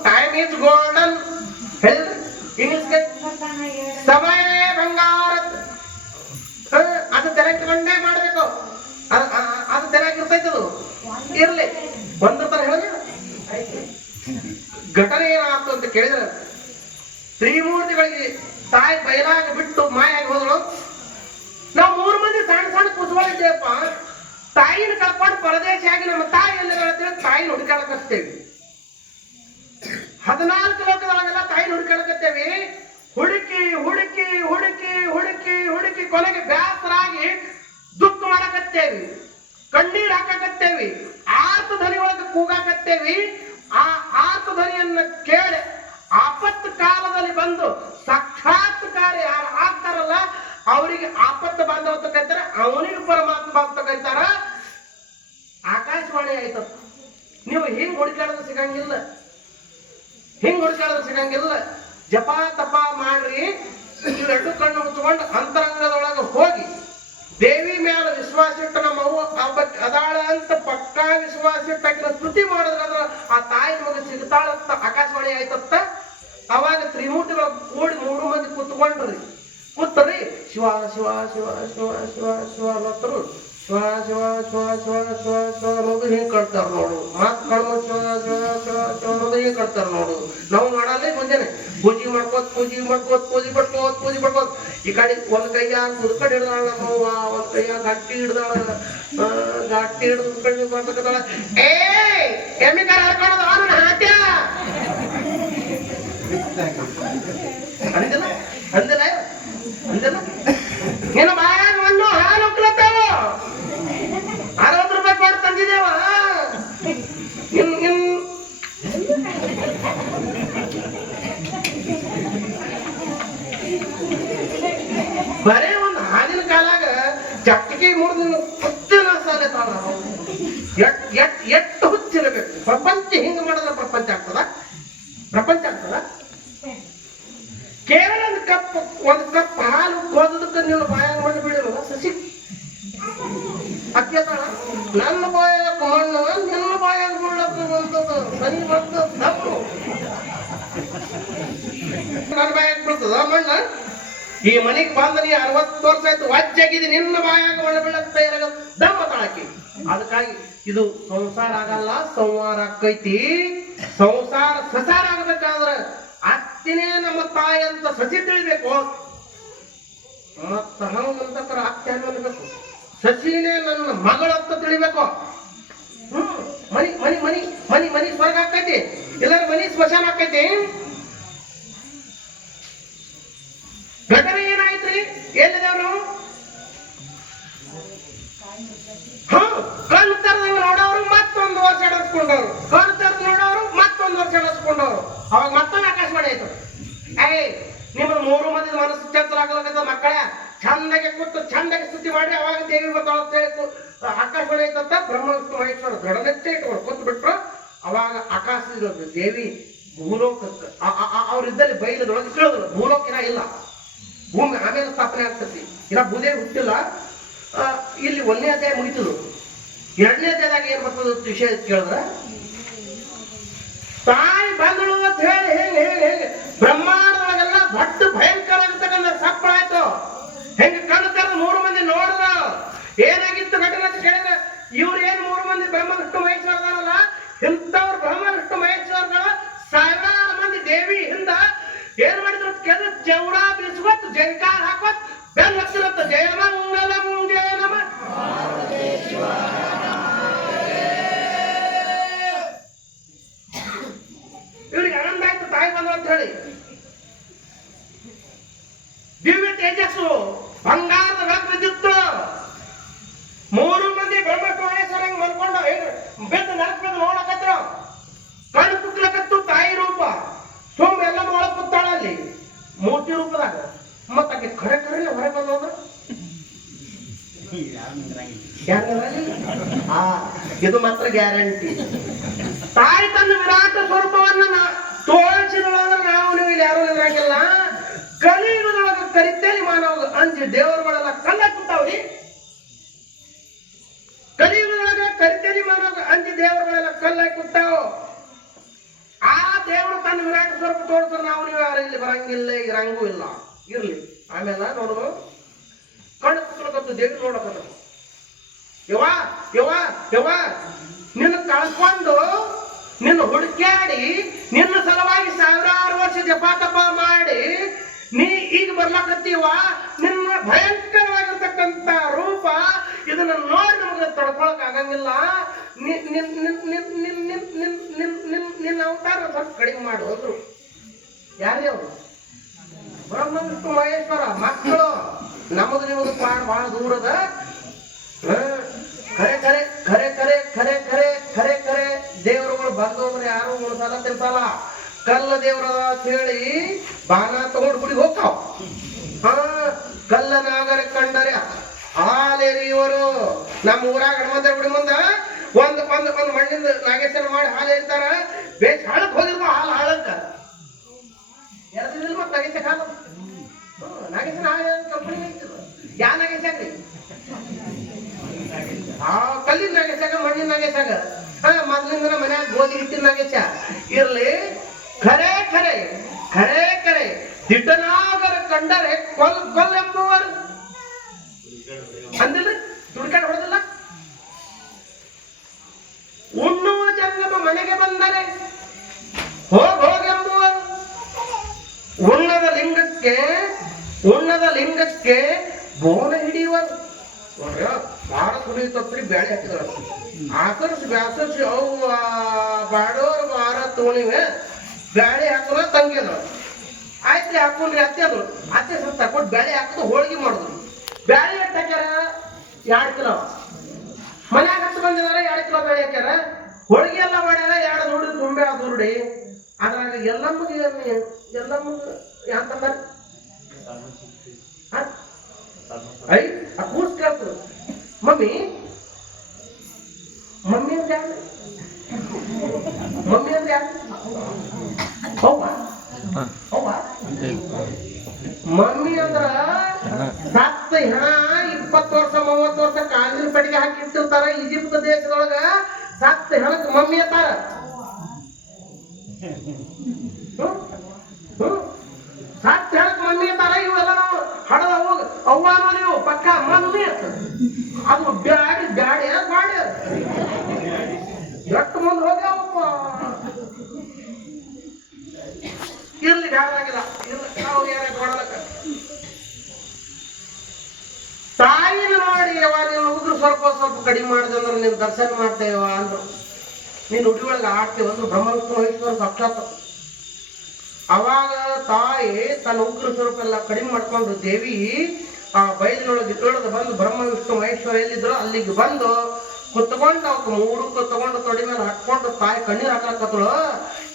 ಟೈಮ್ ಈಸ್ ಗೋಲ್ಡನ್ ಹೇಳಿದ್ರೆ ಇಂಗ್ಲಿಷ್ಗೆ ಸಮಯವೇ ಬಂಗಾರ. ಅದು ತೆರೆಕೊಂಡೇ ಮಾಡ್ಬೇಕು. ಅದು ತೆರೆಯಾಗಿರ್ತೈತೆ. ಅದು ಇರ್ಲಿ ಒಂದರ ಹೇಳಿದ್ರೆ ಘಟನೆ ಏನಾಯ್ತು ಅಂತ ಕೇಳಿದ್ರೆ ತ್ರಿಮೂರ್ತಿಗಳಿಗೆ ತಾಯಿ ಬಯಲಾಗ ಬಿಟ್ಟು ಮಾಯಾಗಿ ಹೋದಳು. ನಾವು 3 ಮಂದಿ ಸಣ್ಣ ಕುಸುಗಳಿದ್ದೇವಪ್ಪ. ತಾಯಿನ ಕಳ್ಕೊಂಡು ಪರದೇಶಿಯಾಗಿ ನಮ್ಮ ತಾಯಿ ಎಲ್ಲ ಹೇಳ್ತೇವೆ, ತಾಯಿನ ಹುಡುಕಾಡಕತ್ತೇವಿ. 14 ಲೋಕದೊಳಗೆಲ್ಲ ತಾಯಿನ ಹುಡುಕಾಡಕತ್ತೇವಿ. ಹುಡುಕಿ ಕೊನೆಗೆ ಬ್ಯಾಸರಾಗಿ ದುಃಖ ಮಾಡಕತ್ತೇವಿ, ಕಣ್ಣೀರ್ ಹಾಕಕತ್ತೇವಿ, ಆರ್ತ ಧ್ವನಿ ಒಳಗೆ ಕೂಗಾಕತ್ತೇವಿ. ಆ ಆರ್ತ ಧ್ವನಿಯನ್ನ ಕೇಳಿ ಆಪತ್ತು ಕಾಲದಲ್ಲಿ ಬಂದು ಸಾಕ್ಷಾತ್ಕಾರಿ ಯಾರು ಆಗ್ತಾರಲ್ಲ ಅವರಿಗೆ ಆಪತ್ತು ಬಾಂಧವ ಅಂತ ಕರೀತಾರೆ, ಅವನಿಗೆ ಪರಮಾತ್ಮ ಅಂತ ಕರೀತಾರ. ಆಕಾಶವಾಣಿ ಆಯ್ತು. ನೀವು ಹಿಂಗ್ ಹುಡುಕಾಡೋದು ಸಿಗಂಗಿಲ್ಲ. ಜಪ ತಪ ಮಾಡ್ರಿ. ಇವೆರಡು ಕಣ್ಣು ಮುಚ್ಚಿಕೊಂಡು ಅಂತರಂಗದೊಳಗೆ ಹೋಗಿ ದೇವಿ ಮೇಲೆ ವಿಶ್ವಾಸ ಇಟ್ಟು ನಮ್ಮ ಅವ್ವ ಅದಾಳ ಅಂತ ಪಕ್ಕಾ ವಿಶ್ವಾಸ ಇಟ್ಟಾಕಿನ ಸ್ತುತಿ ಮಾಡಿದ್ರ ಆ ತಾಯಿ ಮಗ ಸಿಗ್ತಾಳಂತ ಆಕಾಶವಾಣಿ ಆಯ್ತತ್ತ. ಅವಾಗ ತ್ರಿಮೂರ್ತಿಗಳು ಕೂಡಿ 3 ಮಂದಿ ಕೂತ್ರಿ ಶಿವ ಶಿವ ಶಿವ ಶಿವ ಶಿವ ಶಿವ ಅನ್ನೋರು ಶಿವ ಶಿವ ಶಿವ ಶಿವ ಶಿವ ಶಿವ ಅನ್ನೋದು ಹಿಂಗ್ ಕಟ್ತಾರ ನೋಡು. ಮಾತ್ ಕಣ್ಮ ಶಿವ ಶಿವ ಶಿವ ಶಿವ ಅನ್ನೋದು ಹಿಂಗ್ ಕಟ್ತಾರ ನೋಡು. ನಾವು ಮಾಡಲ್ಲ ಮುಂಜಾನೆ ಪೂಜೆ ಮಾಡ್ಕೋತ ಈ ಕಡೆ ಒಂದ್ ಕೈಯಾಗ ಮುದ್ಕಡೆ ಹಿಡ್ದಾಳ ನಮ್ಮವ್ವ, ಒಂದ್ ಕೈಯಾಗ ಗಟ್ಟಿ ಹಿಡ್ದಾಳ, ಗಟ್ಟಿ ಹಿಡಿದು ಕಡೆ ಬರ್ಬೇಕದಾಳ. ಏ ಕೆಮಿಕಲ್ ಹಾಕೋಣದ ನನ್ನ ಹಾಟ್ಯ ಅಂದಿಲ್ಲ ಅಂದಿಲ್ಲ ಅಂದಿಲ್ಲ. ನಿನ್ನ ಬಾಯಾಗ ಮಣ್ಣು ಹಾಲು ಉಕ್ಲತ್ತಾವ, 60 ರೂಪಾಯಿ ಕೊಟ್ಟು ತಂದಿದ್ದೇವ. ಬರೇ ಒಂದು ಹಾಲಿನ ಕಾಲಾಗ ಚಟ್ಟಿಗೆ ಮುರಿದ ಹುಚ್ಚಿನ ಸಾಲೆ ತಾಳ. ಎಷ್ಟು ಹುಚ್ಚಿರಬೇಕು. ಪ್ರಪಂಚ ಹಿಂಗ ಮಾಡಿದ್ರೆ ಪ್ರಪಂಚ ಆಗ್ತದ? ಪ್ರಪಂಚ ಆಗ್ತದ? ಕೇವಲ ಒಂದು ಕಪ್ ಹಾಲು ಕೋದದಕ್ಕೆ ನೀವು ಬಾಯಾಗ ಮಣ್ಣು ಬೀಳಿರುವ ಸಸಿ ಅತ್ಯತಾಳ. ನನ್ನ ಬಾಯಾಗ ಮಣ್ಣು ನಿನ್ನ ಬಾಯಾಗ ಬೀಳಕ್ಕಂಥದ್ದು ಸನಿ ಬಂದು ತಪ್ಪು. ನನ್ನ ಬಾಯಾಗ ಬೀಳ್ತದ ಮಣ್ಣ? ಈ ಮನೆಗೆ ಬಂದ ನೀ 60 ವರ್ಷ ಆಯ್ತು, ವಜ್ಜಾಗಿದೆ, ನಿನ್ನ ಬಾಯಾಗ ಮಣ್ಣು ಬೀಳಕ್ ತಯಾರಾಗ ದಮ್ಮ ತಾಳಕಿ. ಅದಕ್ಕಾಗಿ ಇದು ಸಂಸಾರ ಆಗಲ್ಲ, ಸಂವಾರ ಆಕೈತಿ. ಸಂಸಾರ ಸಸಾರ ಆಗಬೇಕಾದ್ರೆ ಅತ್ತಿನೇ ನಮ್ಮ ತಾಯಿ ಅಂತ ಸಸಿ ತಿಳಿಬೇಕು. ಮತ್ತ ಹಂಗಂತಕ್ರ ಅತ್ತೆ ಅನ್ನಬೇಕು, ಸಸಿನೇ ನನ್ನ ಮಗಳಂತ ತಿಳಿಬೇಕು. ಮನಿ ಮನಿ ಮನಿ ಮನಿ ಮನಿ ಸ್ವರ್ಗ ಆಕೈತಿ, ಎಲ್ಲರ ಮನಿ ಸ್ಮಶಾನ ಆಕೈತಿ. ಘಟನೆ ಏನಾಯ್ತ್ರಿ? ಎಲ್ಲಿದೇವ್ ನಾವು? ಕಣ್ಣು ತೆರೆದಂಗ ನೋಡೋರು ಮತ್ತೊಂದು ವರ್ಷ ಎಡಸ್ಕೊಂಡವ್ರು, ಕಣ್ಣು ತೆರೆದು ನೋಡೋರು ಮತ್ತೊಂದು ವರ್ಷ ಎಡಸ್ಕೊಂಡವ್ರು. ಅವಾಗ ಮತ್ತೊಂದು ಆಕಾಶವಾಣಿ ಆಯ್ತು. ನಿಮ್ಮದು 3 ಮಂದಿ ಮನಸ್ಸು ಚಂದ್ರ ಆಗ್ಲಕ್ಕ ಮಕ್ಕಳ ಚಂದಾಗೆ ಕೂತು ಚಂದಾಗೆ ಸ್ತುತಿ ಮಾಡಿ ಅವಾಗ ದೇವಿ ಬರ್ತಾಳ ಅಂತ ಹೇಳಿ ಆಕಾಶವಾಣಿ ಐತಂತ ಬ್ರಹ್ಮ ವಿಷ್ಣು ಮಹೇಶ್ವರ ದೊಡ್ಡನೆಚ್ಚೆ ಇಟ್ಕೊಂಡು ಕೂತು ಬಿಟ್ರು. ಅವಾಗ ಆಕಾಶದ ದೇವಿ ಭೂಲೋಕಕ್ಕೆ ಅವ್ರಿದ್ದಲ್ಲಿ ಬೈಲದೊಳಗೆ ಕೇಳಿದ್ರು. ಭೂಲೋಕಿನ ಇಲ್ಲ, ಭೂಮಿ ಆಮೇಲೆ ಸ್ಥಾಪನೆ ಆಗ್ತತಿ. ಇನ್ನ ಭೂದೇವಿ ಹುಟ್ಟಿಲ್ಲ. ಇಲ್ಲಿ 1ನೇ ಅಧ್ಯಾಯ ಮುಗಿತದು. 2ನೇ ಅಧ್ಯಾಯದಾಗ ಏನ್ ಬರ್ತದ ವಿಷಯ ಕೇಳಿದ್ರೆ, ತಾಯಿ ಬಂದಳು ಅಂತ ಹೇಳಿ ಹೆಂಗೆ ಹೆಂಗೆ ಹೆಂಗೆ ಬ್ರಹ್ಮಾಂಡದೊಳಗೆಲ್ಲ ದೊಡ್ಡ ಭಯಂಕರ ಆಗಿರ್ತಕ್ಕಂಥ ಸಪ್ಪಳ ಆಯ್ತು. ಹೆಂಗೆ ಕಣ್ಣು ತೆರೆದು 3 ಮಂದಿ ನೋಡಿದ್ರು. ಏನಾಗಿತ್ತು ಘಟನೆ ಅಂತ ಕೇಳಿದ್ರೆ, ಇವ್ರು ಏನ್ 3 ಮಂದಿ ಬ್ರಹ್ಮ ವಿಷ್ಣು ಮಹೇಶ್ವರದಾರಲ್ಲ, ಇಂಥವ್ರು ಬ್ರಹ್ಮ ವಿಷ್ಣು ಮಹೇಶ್ವರಗಳ 1000 ಮಂದಿ ದೇವಿ ಹಿಂದ ಏನ್ ಮಾಡಿದ್ರು ಕೇಳಿದ್ರೆ, ಚೌಡ ಬೀಸ್ಕೊತ್ ಜೈಕಾರ ಹಾಕೋತ್ ಬೆಲ್ ಹತ್ತಿರತ್ತ ಜಯಮಂಗಲಂ ಜಯ ನಮ. ಇವ್ರಿಗೆ ಆನಂದ ಆಯ್ತು ತಾಯಿ ಬಂದ್ರು ಅಂತ ಹೇಳಿ. ದಿವ್ಯ ತೇಜಸ್ಸು ಬಂಗಾರದ ರಗ್ ಬಿದ್ದಿತ್ತು. 3 ಮಂದಿ ಬ್ರಹ್ಮ ಮಹೇಶ್ವರ ಮಲ್ಕೊಂಡು ಬೆದ್ದು ನರಕ್ ಬೆದ್ದು ನೋಡಕತ್ರ. ಕಣ್ಣು ಕುಕ್ಲಕತ್ತು ತಾಯಿ ರೂಪ. ಸೋಮ ಎಲ್ಲ ಒಳಗ್ ಕೂತಾಳ ಅಲ್ಲಿ ಮೂರ್ತಿ ರೂಪದಾಗ. ಮತ್ತಾಕೆ ಖರೆ ಖರೆ ಹೊರಗೆ ಬಂದೋದ್ರ ಇದು ಮಾತ್ರ ಗ್ಯಾರಂಟಿ. ತಾಯಿ ತನ್ನ ವಿರಾಟ ಸ್ವರೂಪವನ್ನ ತೋರಿಸಿದೊಳಗ ನಾವು ನೀವು ಇಲ್ಲಿ ಯಾರು ನಿಂದ್ರಾಗಿಲ್ಲ. ಕಲಿಯುಗದೊಳಗ ಕರಿತೇಲಿ ಮಾನವ ಅಂಜಿ ದೇವರುಗಳೆಲ್ಲ ಕಲ್ಲ ಕೂತಾವ್ರಿ. ಕಲಿಯುಗದೊಳಗ ಕರಿತೇಲಿ ಮಾನವ ಅಂಜಿ ದೇವರುಗಳೆಲ್ಲ ಕಲ್ಲ ಕೂತಾವ. ಆ ದೇವರು ತನ್ನ ವಿರಾಟ ಸ್ವರೂಪ ತೋರಿಸಿದ್ರೆ ನಾವು ನೀವು ಯಾರು ಇಲ್ಲಿ ಬರಂಗಿಲ್ಲ, ಇರಂಗೂ ಇಲ್ಲ. ಇರ್ಲಿ ಆಮೇಲೆ ನೋಡು ಕಣ್ಣು ಕುತ್ಲಕತ್ತು ದೇವಿ ನೋಡಕತ್ತ. ಯವ್ವ ಯವ್ವ ಯವ್ವ ನಿನ್ನ ಕಳ್ಕೊಂಡು ನಿನ್ನ ಹುಡುಕ್ಯಾಡಿ ನಿನ್ನ ಸಲುವಾಗಿ 1000 ವರ್ಷ ಜಪ ತಪ ಮಾಡಿ ನೀ ಈಗ ಬರ್ಲಕತ್ತೀವ. ನಿನ್ನ ಭಯಂಕರವಾಗಿರ್ತಕ್ಕಂಥ ರೂಪ ಇದನ್ನ ನೋಡಿ ನಮಗೆ ತಡ್ಕೊಳಕ್ ಆಗಂಗಿಲ್ಲ. ನಿನ್ನ ಅವತಾರ ಸ್ವಲ್ಪ ಕಡಿಮೆ ಮಾಡು ಅಂದ್ರು. ಯಾರೇ ಅವರು? ಬ್ರಹ್ಮ ವಿಷ್ಣು ಮಹೇಶ್ವರ ಮಕ್ಕಳು. ನಮ್ಮದು ನಿಮ್ಮದು ಪಾಡ್ ಬಹಳ ದೂರದ. ಖರೆ ಖರೆ ಖರೆ ಖರೆ ಖರೆ ಖರೆ ಖರೆ ಖರೆ ದೇವರುಗಳು ಬಂದೋದ್ರೆ ಯಾರು ಉಳಿಸಲ್ಲ ತಿಳ್ಸಲ್ಲ. ಕಲ್ಲ ದೇವರ ಅಂತ ಹೇಳಿ ಬಾಣ ತಗೊಂಡು ಗುಡಿಗೆ ಹೋಗ್ತಾವ. ಕಲ್ಲ ನಾಗರ ಕಂಡರೆ ಹಾಲೆರಿಯುವರು. ನಮ್ಮ ಊರಾಗ ಹನುಮಂತರ ಗುಡಿ ಮುಂದ ಒಂದು ಒಂದು ಒಂದು ಮಣ್ಣಿಂದ ನಾಗೇಶನ ಮಾಡಿ ಹಾಲು ಎರಿತಾರ. ಬೇಸ್ ಹಾಳಕ್ ಹೋಗಿರ್ತಾವ. ಹಾಲು ಹಾಳಕ್ಕ ಎರದಿಲ್ಲ ಮತ್ತೆ ನಾಗೇಶ ಹಾಲು ನಾಗೇಶನ ಹಾಳು ಕಂಪನಿ ಐತಿಲ್ಲ. ಯಾ ನಾಗೇಶಾಗ್ರಿ? ಕಲ್ಲಿನ ನಾಗೇಶಾಗ ಮಣ್ಣಿನ ನಾಗೇಶಾಗ ಮೊದ್ಲಿಂದ ಮನ್ಯಾಗ ಗೋಧಿ ಹಿಟ್ಟಿನ ನಾಗೇಶ ಇರ್ಲಿ. ಖರೆ ಖರೆ ಖರೆ ಖರೆ ದಿಟ್ಟನಾಗರ ಕಂಡರೆ ಕೊಲ್ ಕೊಲ್ ಎಂಬುವರು ಅಂದಿಲ್ಲ, ತುಡ್ಕಾಡ್ ಹೊಡೆದಿಲ್ಲ. ಉಣ್ಣುವ ಜಂಗಮ ಮನೆಗೆ ಬಂದರೆ ಹೋಗೆಂಬುವರು. ಉಣ್ಣದ ಅದಕ್ಕೆ ಬೋನ ಹಿಡಿಯುವರು ಭಾಳ ಕುಡಿಯುತ್ತಪ್ರಿ ಬ್ಯಾಳೆ ಹಾಕಿದ್ರು ಆಕರ್ಸಿ ಬ್ಯಾಸರ್ಸಿ ಅವು ಬಾಡೋರು ಮಾರ ತೋಣಿವೆ ಬ್ಯಾಳೆ ಹಾಕೋಣ ತಂಗಿದ್ರು ಆಯ್ತು ಹಾಕೊಂಡ್ರಿ ಅತ್ತೆ ಅದು ಅತ್ತೆ ಸ್ವಲ್ಪ ತಕೊಂಡು ಬ್ಯಾಳೆ ಹಾಕೋದು ಹೋಳಿಗೆ ಮಾಡಿದ್ರು ಬ್ಯಾಳೆ ಎಷ್ಟು ಹಾಕ್ಯಾರ 2 ಕಿಲೋ ಮನ್ಯಾಗ ಹತ್ತು ಬಂದಿದಾರ 2 ಕಿಲೋ ಬ್ಯಾಳೆ ಹಾಕ್ಯಾರ ಹೋಳಿಗೆ ಎಲ್ಲ ಮಾಡ್ಯಾರ 2 ದುಡಿ ತುಂಬೆ ಅದು ದುಡಿ ಅದ್ರಾಗ ಎಲ್ಲಮ್ಮಗೆ ಯಾಂತಂದಾರ ಐ ಆ ಕೂಸ್ ಕೇಳ್ತದ ಮಮ್ಮಿ ಮಮ್ಮಿ ಅಂದ್ರೆ ಯಾರು ಮಮ್ಮಿ ಅಂದ್ರೆ ಯಾರು ಹೌವ ಹೌವ ಮಮ್ಮಿ ಅಂದ್ರ ಸತ್ತ ಹೆಣ 20 ವರ್ಷ 30 ವರ್ಷ ಕಾಲಿನ ಪೆಟ್ಟಿಗೆ ಹಾಕಿ ಇಟ್ಟಿರ್ತಾರ ಈಜಿಪ್ಟ್ ದೇಶದೊಳಗ ಸತ್ತ ಹೆಣಕ್ ಮಮ್ಮಿ ಅಂತಾರ ಸತ್ತ ಹೆಣಕ್ ಮಮ್ಮಿ ಅಂತಾರ ಇವೆಲ್ಲ ನಾವು ಹಡದ ಹೋಗ ಅವ್ವ ನೀವು ಪಕ್ಕ ಮಮ್ಮಿ ಅಂತ ಅದು ಬ್ಯಾಡಿ ಬ್ಯಾಡಿ ಮಾಡಿ ಎಷ್ಟು ಮುಂದೆ ಹೋಗ್ಯಾವಪ್ಪ ಇರ್ಲಿ ಬ್ಯಾಡಾಗಿಲ್ಲ ನಾವು ಏನ ಕೊಡಲಕ್ಕ ತಾಯಿನ ನೋಡಿ ಯವ ನೀನು ಉಗ್ರು ಸ್ವಲ್ಪ ಕಡಿಮೆ ಮಾಡಿದೆ ಅಂದ್ರೆ ನೀನು ದರ್ಶನ ಮಾಡ್ತೇವ ಅಂದ್ರು ನೀನು ಉಡಿ ಒಳಗೆ ಆಡ್ತೇವ ಅಂದ್ರೆ ಬ್ರಹ್ಮ ವಿಷ್ಣು ಮಹೇಶ್ವರ ಸಾಕ್ಷಾತ್ ಅವಾಗ ತಾಯಿ ತನ್ನ ಉಗ್ರ ಸ್ವರೂಪ ಎಲ್ಲ ಕಡಿಮೆ ಮಾಡ್ಕೊಂಡು ದೇವಿ ಆ ಬೈಲಿನೊಳಗೆ ಇಳಿದು ಬಂದು ಬ್ರಹ್ಮ ವಿಷ್ಣು ಮಹೇಶ್ವರ ಎಲ್ಲಿದ್ರು ಅಲ್ಲಿಗೆ ಬಂದು ಕುತ್ಕೊಂಡು ಅವಕ್ಕೆ 3 ತಗೊಂಡು ತೊಡಿ ಮೇಲೆ ಹಾಕೊಂಡು ತಾಯಿ ಕಣ್ಣೀರು ಹಾಕಲಕ್ಕತ್ತಳು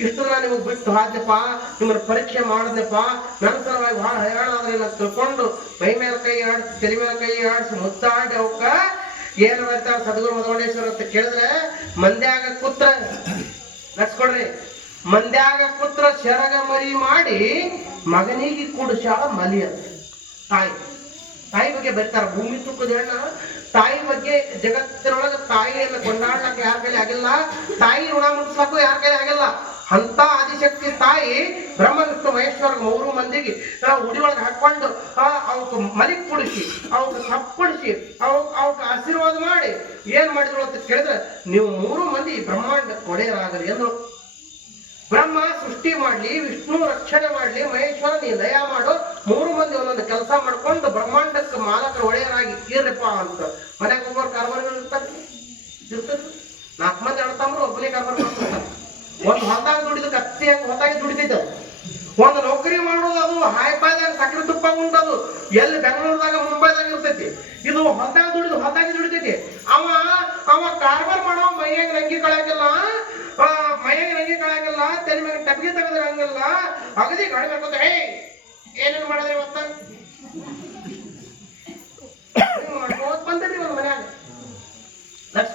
ಇಷ್ಟು ದಿನ ನಿಮಗೆ ಬಿಟ್ಟು ಹಾದ್ಯಪ್ಪ ನಿಮ್ಮನ್ನ ಪರೀಕ್ಷೆ ಮಾಡಿದ್ನಪ್ಪ ನನ್ನ ಸಲುವಾಗಿ ಭಾಳ ಹೈರಾಣ ಆದ್ರೆ ನಾನು ತಿಳ್ಕೊಂಡು ಮೈ ಮೇಲೆ ಕೈ ಆಡಿಸಿ ತಲೆ ಮೇಲೆ ಕೈ ಆಡಿಸಿ ಮುದ್ದಾಡಿ ಅವಕ್ಕ ಏನು ಬರ್ತಾರ ಸದ್ಗುರು ಮಧುಮಂಡೇಶ್ವರ ಅಂತ ಕೇಳಿದ್ರೆ ಮಂದ್ಯಾಗ ಕೂತ್ರ ನಡ್ಸ್ಕೊಡ್ರಿ ಮಂದ್ಯಾಗ ಕೂತ್ರ ಶರಗ ಮರಿ ಮಾಡಿ ಮಗನಿಗೆ ಕೂಡಿಸಾಳ ಮಲಿ ಅಂತ ತಾಯಿ ಬಗ್ಗೆ ಬರ್ತಾರ ಭೂಮಿ ತುಕ್ಕದ ಹೆಣ್ಣ ತಾಯಿ ಬಗ್ಗೆ ಜಗತ್ತಿನೊಳಗೆ ತಾಯಿಯನ್ನು ಕೊಂಡಾಡ್ಲಕ್ಕ ಯಾರ ಕೈಲಿ ಆಗಿಲ್ಲ ತಾಯಿ ಋಣ ಮುಟ್ಸ್ಲಕ್ಕೂ ಯಾರ ಕೈಲಿ ಆಗಿಲ್ಲ ಅಂತ ಆದಿಶಕ್ತಿ ತಾಯಿ ಬ್ರಹ್ಮ ವಿಷ್ಣು ಮಹೇಶ್ವರ 3 ಮಂದಿಗೆ ಉಡಿ ಒಳಗೆ ಹಾಕೊಂಡು ಅವಕ್ಕೆ ಮಲಿಕ್ ಕುಡಿಸಿ ಅವಕ್ಕೆ ಸಪ್ಪಡಿಸಿ ಅವಕ್ಕೆ ಆಶೀರ್ವಾದ ಮಾಡಿ ಏನ್ ಮಾಡಿದ್ರು ಅಂತ ಕೇಳಿದ್ರೆ ನೀವು 3 ಮಂದಿ ಬ್ರಹ್ಮಾಂಡ ಕೊಡೆಯರಾಗಲಿ ಎಂದು ಬ್ರಹ್ಮ ಸೃಷ್ಟಿ ಮಾಡ್ಲಿ ವಿಷ್ಣು ರಕ್ಷಣೆ ಮಾಡ್ಲಿ ಮಹೇಶ್ವರ ನೀ ದಯ ಮಾಡು 3 ಮಂದಿ ಒಂದೊಂದು ಕೆಲಸ ಮಾಡ್ಕೊಂಡು ಬ್ರಹ್ಮಾಂಡಕ್ಕೆ ಮಾಲಕರ ಒಡೆಯರಾಗಿ ಇರ್ರಪ್ಪ ಅಂತ ಮನ್ಯಾಗ ಒಬ್ಬರು ಕಾರ್ಬಾರಿಗಳು ಇರ್ತಾರೆ 4 ಮಂದಿ ಅಡ್ತಂಬ್ರು ಒಬ್ಬನೇ ಕಾರ್ಬಾರ ಮಾಡ್ತಾರೆ ಒಂದು ಹೊಲದಾಗ ದುಡಿದ ಕತ್ತಿ ಹಂಗ ಹೊತ್ತಾಗಿ ದುಡಿತೈತೆ ಒಂದು ನೌಕರಿ ಮಾಡೋದು ಅದು ಹಾಯ್ಪಾಯ್ದಾಗ ಸಕ್ಕರೆ ತುಪ್ಪ ಉಂಟದು ಎಲ್ಲಿ ಬೆಂಗಳೂರದಾಗ ಮುಂಬೈದಾಗ ಇರ್ತೈತಿ ಇದು ಹೊಲದಾಗ ದುಡಿತೈತಿ ಅವ ಕಾರ್ಬಾರ್ ಮಾಡೋ ಮೈಯಾಗ ನಂಗಿ ಕಳಂಗಿಲ್ಲ ತಲೆ ಮೇಲೆ ಟಪ್ಗೆ ತೆಗೆದ್ರೆ ಹಂಗಿಲ್ಲ ಅಗದಿ ಗಾಡಿ ಮಾಡ್ಕೊತ ಏನೇನು ಮಾಡಿದ್ರಿ ಇವತ್ತ ಮಾಡ್ಕೋತ್ ಬಂದ್ರಿ ಒಂದು ಮನ್ಯಾಗ ಲಕ್ಷ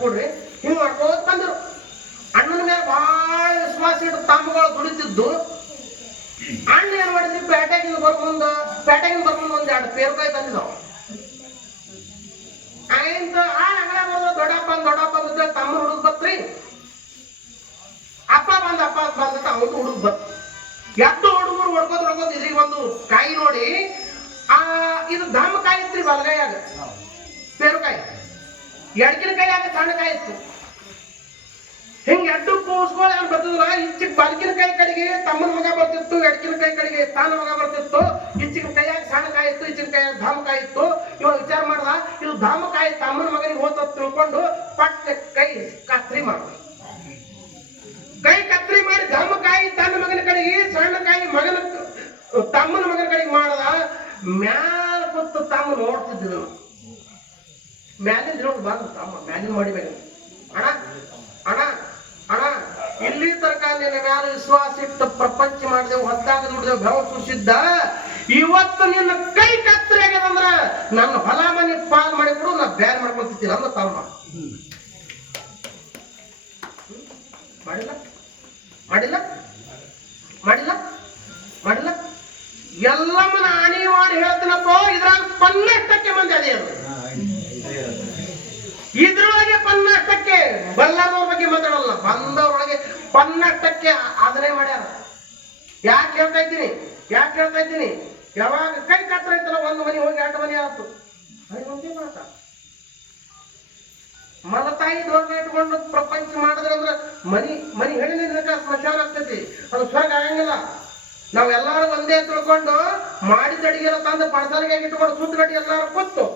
ಕೊಡ್ರಿ ಹಿಂಗ್ ಮಾಡ್ಕೋತ್ ಬಂದ್ರು ಅಣ್ಣನ ಮೇಲೆ ಬಹಳ ವಿಶ್ವಾಸ ಇಟ್ಟು ತಮ್ಮಗಳು ದುಡಿತಿದ್ದು ಅಣ್ಣ ಏನ್ ಮಾಡಿದ್ರಿ ಪೇಟೆಗಿಂದ ಬರ್ಮುಂದ ಒಂದ್ 2 ಪೇರುಕಾಯಿ ತಂದಿದ್ದಾವ ಆಯ್ತ ಅಂಗಡ ಬಂದ ದೊಡ್ಡಪ್ಪ ಅಂದ್ರೆ ತಮ್ಮ ಹುಡುಗ ಬತ್ರಿ ಅಪ್ಪ ಬಂದ ಅವನು ಹುಡುಗ ಬತ್ 2 ಹುಡುಗರು ಹೊಡ್ಕೋದ್ ಇದ್ರಿಗೆ ಒಂದು ಕಾಯಿ ನೋಡಿ ಇದು ದಮ್ಮ ಕಾಯಿ ಇತ್ರಿ ಬಲಗಾಯಾಗ ಪೇರುಕಾಯಿ ಎಡಕಿನ ಕೈಯಾಗ ಸಣ್ಣ ಕಾಯಿ ಇತ್ತು ಹಿಂಗ 2 ಕೂಸ್ಗಳು ಏನ್ ಬರ್ತದ್ರ ಇಚ್ಚಿಗೆ ಬಲಕಿನ ಕೈ ಕಡೆಗೆ ತಮ್ಮನ ಮಗ ಬರ್ತಿತ್ತು ಎಡಕಿನ ಕೈ ಕಡೆಗೆ ತಾನ ಮಗ ಬರ್ತಿತ್ತು ಇಚ್ಚಿನ ಕೈಯಾಗ ಸಣ್ಣ ಕಾಯಿ ಇತ್ತು ಇಚ್ಚಿನ ಕೈಯಾಗ ಧಾಮಕಾಯಿ ಇತ್ತು ಇವಾಗ ವಿಚಾರ ಮಾಡ್ದ ಇದು ಧಾಮಕಾಯಿ ತಮ್ಮನ ಮಗನಿಗೆ ಹೋತ ತಿಳ್ಕೊಂಡು ಪಟ್ಟ ಕೈ ಕತ್ರಿ ಮಾಡ ಮಾಡಿ ಧಾಮಕಾಯಿ ತನ್ನ ಮಗನ ಕಡೆಗೆ ಸಣ್ಣ ಕಾಯಿ ತಮ್ಮನ ಮಗನ ಕಡೆಗೆ ಮಾಡದ ಮ್ಯಾಲ ಕೂತು ತಮ್ಮ ನೋಡ್ತಿದ್ದ ಮ್ಯಾಲಿನ ನೋಡಿ ಬಂದು ತಮ್ಮ ಮ್ಯಾಲಿನ ಮಾಡಿಬೇಕು ಅಣ್ಣ ಇಲ್ಲಿ ತನಕ ನಿನ್ನ ಮ್ಯಾಲ ವಿಶ್ವಾಸ ಇಟ್ಟು ಪ್ರಪಂಚ ಮಾಡಿದೆವು ಹೊತ್ತಾಗ ದುಡಿದೆವು ಬೆವ ಸುರಿಸಿದ್ದ ಇವತ್ತು ನಿನ್ನ ಕೈ ಕತ್ತರಿ ಆಗ್ಯದಂದ್ರ ನನ್ನ ಹೊಲ ಮನೆ ಪಾಲ್ ಮಾಡಿಬಿಡು ನಾ ಬ್ಯಾನ್ ಮಾಡ್ಕೊಳ್ತಿದ್ದೀನಿ ಅಂದ ತಮ್ಮ ಮಾಡಿಲ್ಲ ಎಲ್ಲಮ್ಮನ ಆಣಿ ಮಾಡಿ ಹೇಳ್ತೀನಪ್ಪ ಇದ್ರಾಗ 12% ಮಂದಿ ಅದೇ ಇದ್ರೊಳಗೆ 12% ಬಲ್ಲದವ್ರ ಬಗ್ಗೆ ಮಾತಾಡಲ್ಲ ಬಂದವ್ರೊಳಗೆ 12% ಅದನ್ನೇ ಮಾಡ್ಯಾರ ಯಾಕೆ ಹೇಳ್ತಾ ಇದ್ದೀನಿ ಯಾವಾಗ ಕೈ ಕತ್ರ ಐತಲ್ಲ 1 ಮನೆ ಹೋಗಿ 2 ಮನೆ ಆಯ್ತು ಒಂದೇ ಮಾತ ಮಲತಾಯಿ ದೊಡ್ಡ ಇಟ್ಕೊಂಡು ಪ್ರಪಂಚ ಮಾಡಿದ್ರೆ ಅಂದ್ರೆ ಮನಿ ಹೆಣ್ಣಿನ ಸ್ಮಶಾನ ಆಗ್ತೈತಿ ಅದು ಸ್ವರ್ಗ ಆಗಂಗಿಲ್ಲ ನಾವೆಲ್ಲಾರು ಒಂದೇ ತಿಳ್ಕೊಂಡು ಮಾಡಿದ ಅಡಿಗೆಲ್ಲ ತಂದು ಪಡಸಾಲಿಗೆ ಇಟ್ಕೊಂಡು ಸುತ್ತಗಟ್ಟಿ ಎಲ್ಲಾರು ಕೂತು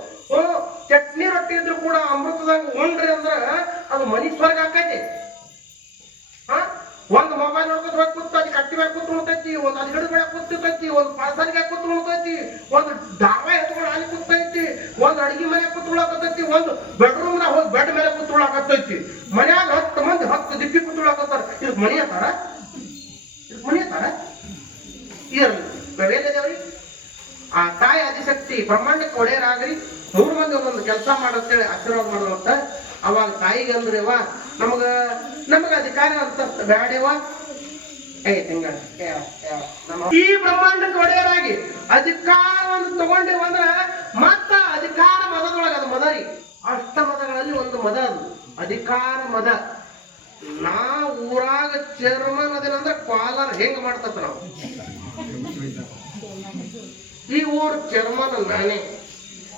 ಚಟ್ನಿ ರೊಟ್ಟಿ ಇದ್ರು ಕೂಡ ಅಮೃತದಂಗ ಉಂಡ್ರಿ ಅಂದ್ರ ಅದು ಮನಿ ಸ್ವರ್ಗ ಆಕೈತಿ. ಒಂದು ಮೊಬೈಲ್ ನೋಡ್ಕೊತ ಹೋಗಿ ಕೂತ ಅದು ಕಟ್ಟಿ ಮೇಲೆ ಕೂತ್ ಉಣ್ತೈತಿ, ಒಂದು ಅದು ಗಿಡದ ಮೇಲೆ ಕೂತಿರ್ತೈತಿ, ಒಂದು ಪಡಸಾಲಿಗೆ ಕೂತ್ ಉಣ್ತೈತಿ, ಒಂದು ದಾವ ಎತ್ಕೊಂಡು ಅಲ್ಲಿ ಕೂತೈತಿ, ಒಂದು ಅಡಿಗೆ ಮನೆ ಕೂತ್ ಉಳಾಕತ್ತೈತಿ, ಒಂದು ಬೆಡ್ರೂಮ್ ನಾಗ ಹೋಗಿ ಬೆಡ್ ಮೇಲೆ ಕೂತ್ ಉಳಾಕತ್ತೈತಿ. ಮನ್ಯಾಗ 10 ಮಂದಿ 10 ದಿಕ್ಕಿ ಕೂತ್ ಉಳಾಕತ್ತಾರ. ಇದಕ್ ಮನಿ ಅಂತಾರ? ಇದಕ್ ಮನಿ ಅಂತಾರ? ಇರಲಿ, ನಾವೇನಿದೇವ್ರಿ? ಆ ತಾಯಿ ಆದಿಶಕ್ತಿ ಬ್ರಹ್ಮಾಂಡಕ್ಕೆ ಒಡೆಯರಾಗ್ರಿ, 3 ಮಂದಿ ಒಂದೊಂದು ಕೆಲಸ ಮಾಡಂತೇಳಿ ಆಶೀರ್ವಾದ ಮಾಡೋದಂತ. ಅವಾಗ ತಾಯಿಗೆ ಅಂದ್ರಿವ ನಮಗ ಅಧಿಕಾರ ಅಂತ ಬ್ಯಾಡೇವ ತಿಂಗ ಈ ಬ್ರಹ್ಮಾಂಡಕ್ಕೆ ಒಡೆಯರಾಗಿ ಅಧಿಕಾರವನ್ನು ತಗೊಂಡೇವಂದ್ರ ಮತ್ತ ಅಧಿಕಾರ ಮದದೊಳಗೆ ಅದು ಮದ ರೀ. ಅಷ್ಟ ಮದಗಳಲ್ಲಿ ಒಂದು ಮದ, ಅದು ಅಧಿಕಾರ ಮದ. ನಾ ಊರಾಗ ಚೇರ್ಮನ್ ಅದೇನಂದ್ರ ಕಾಲರ್ ಹೆಂಗ್ ಮಾಡ್ತಪ್ಪ ನಾವು, ಈ ಊರ್ ಚೇರ್ಮನ್ ನಾನೇ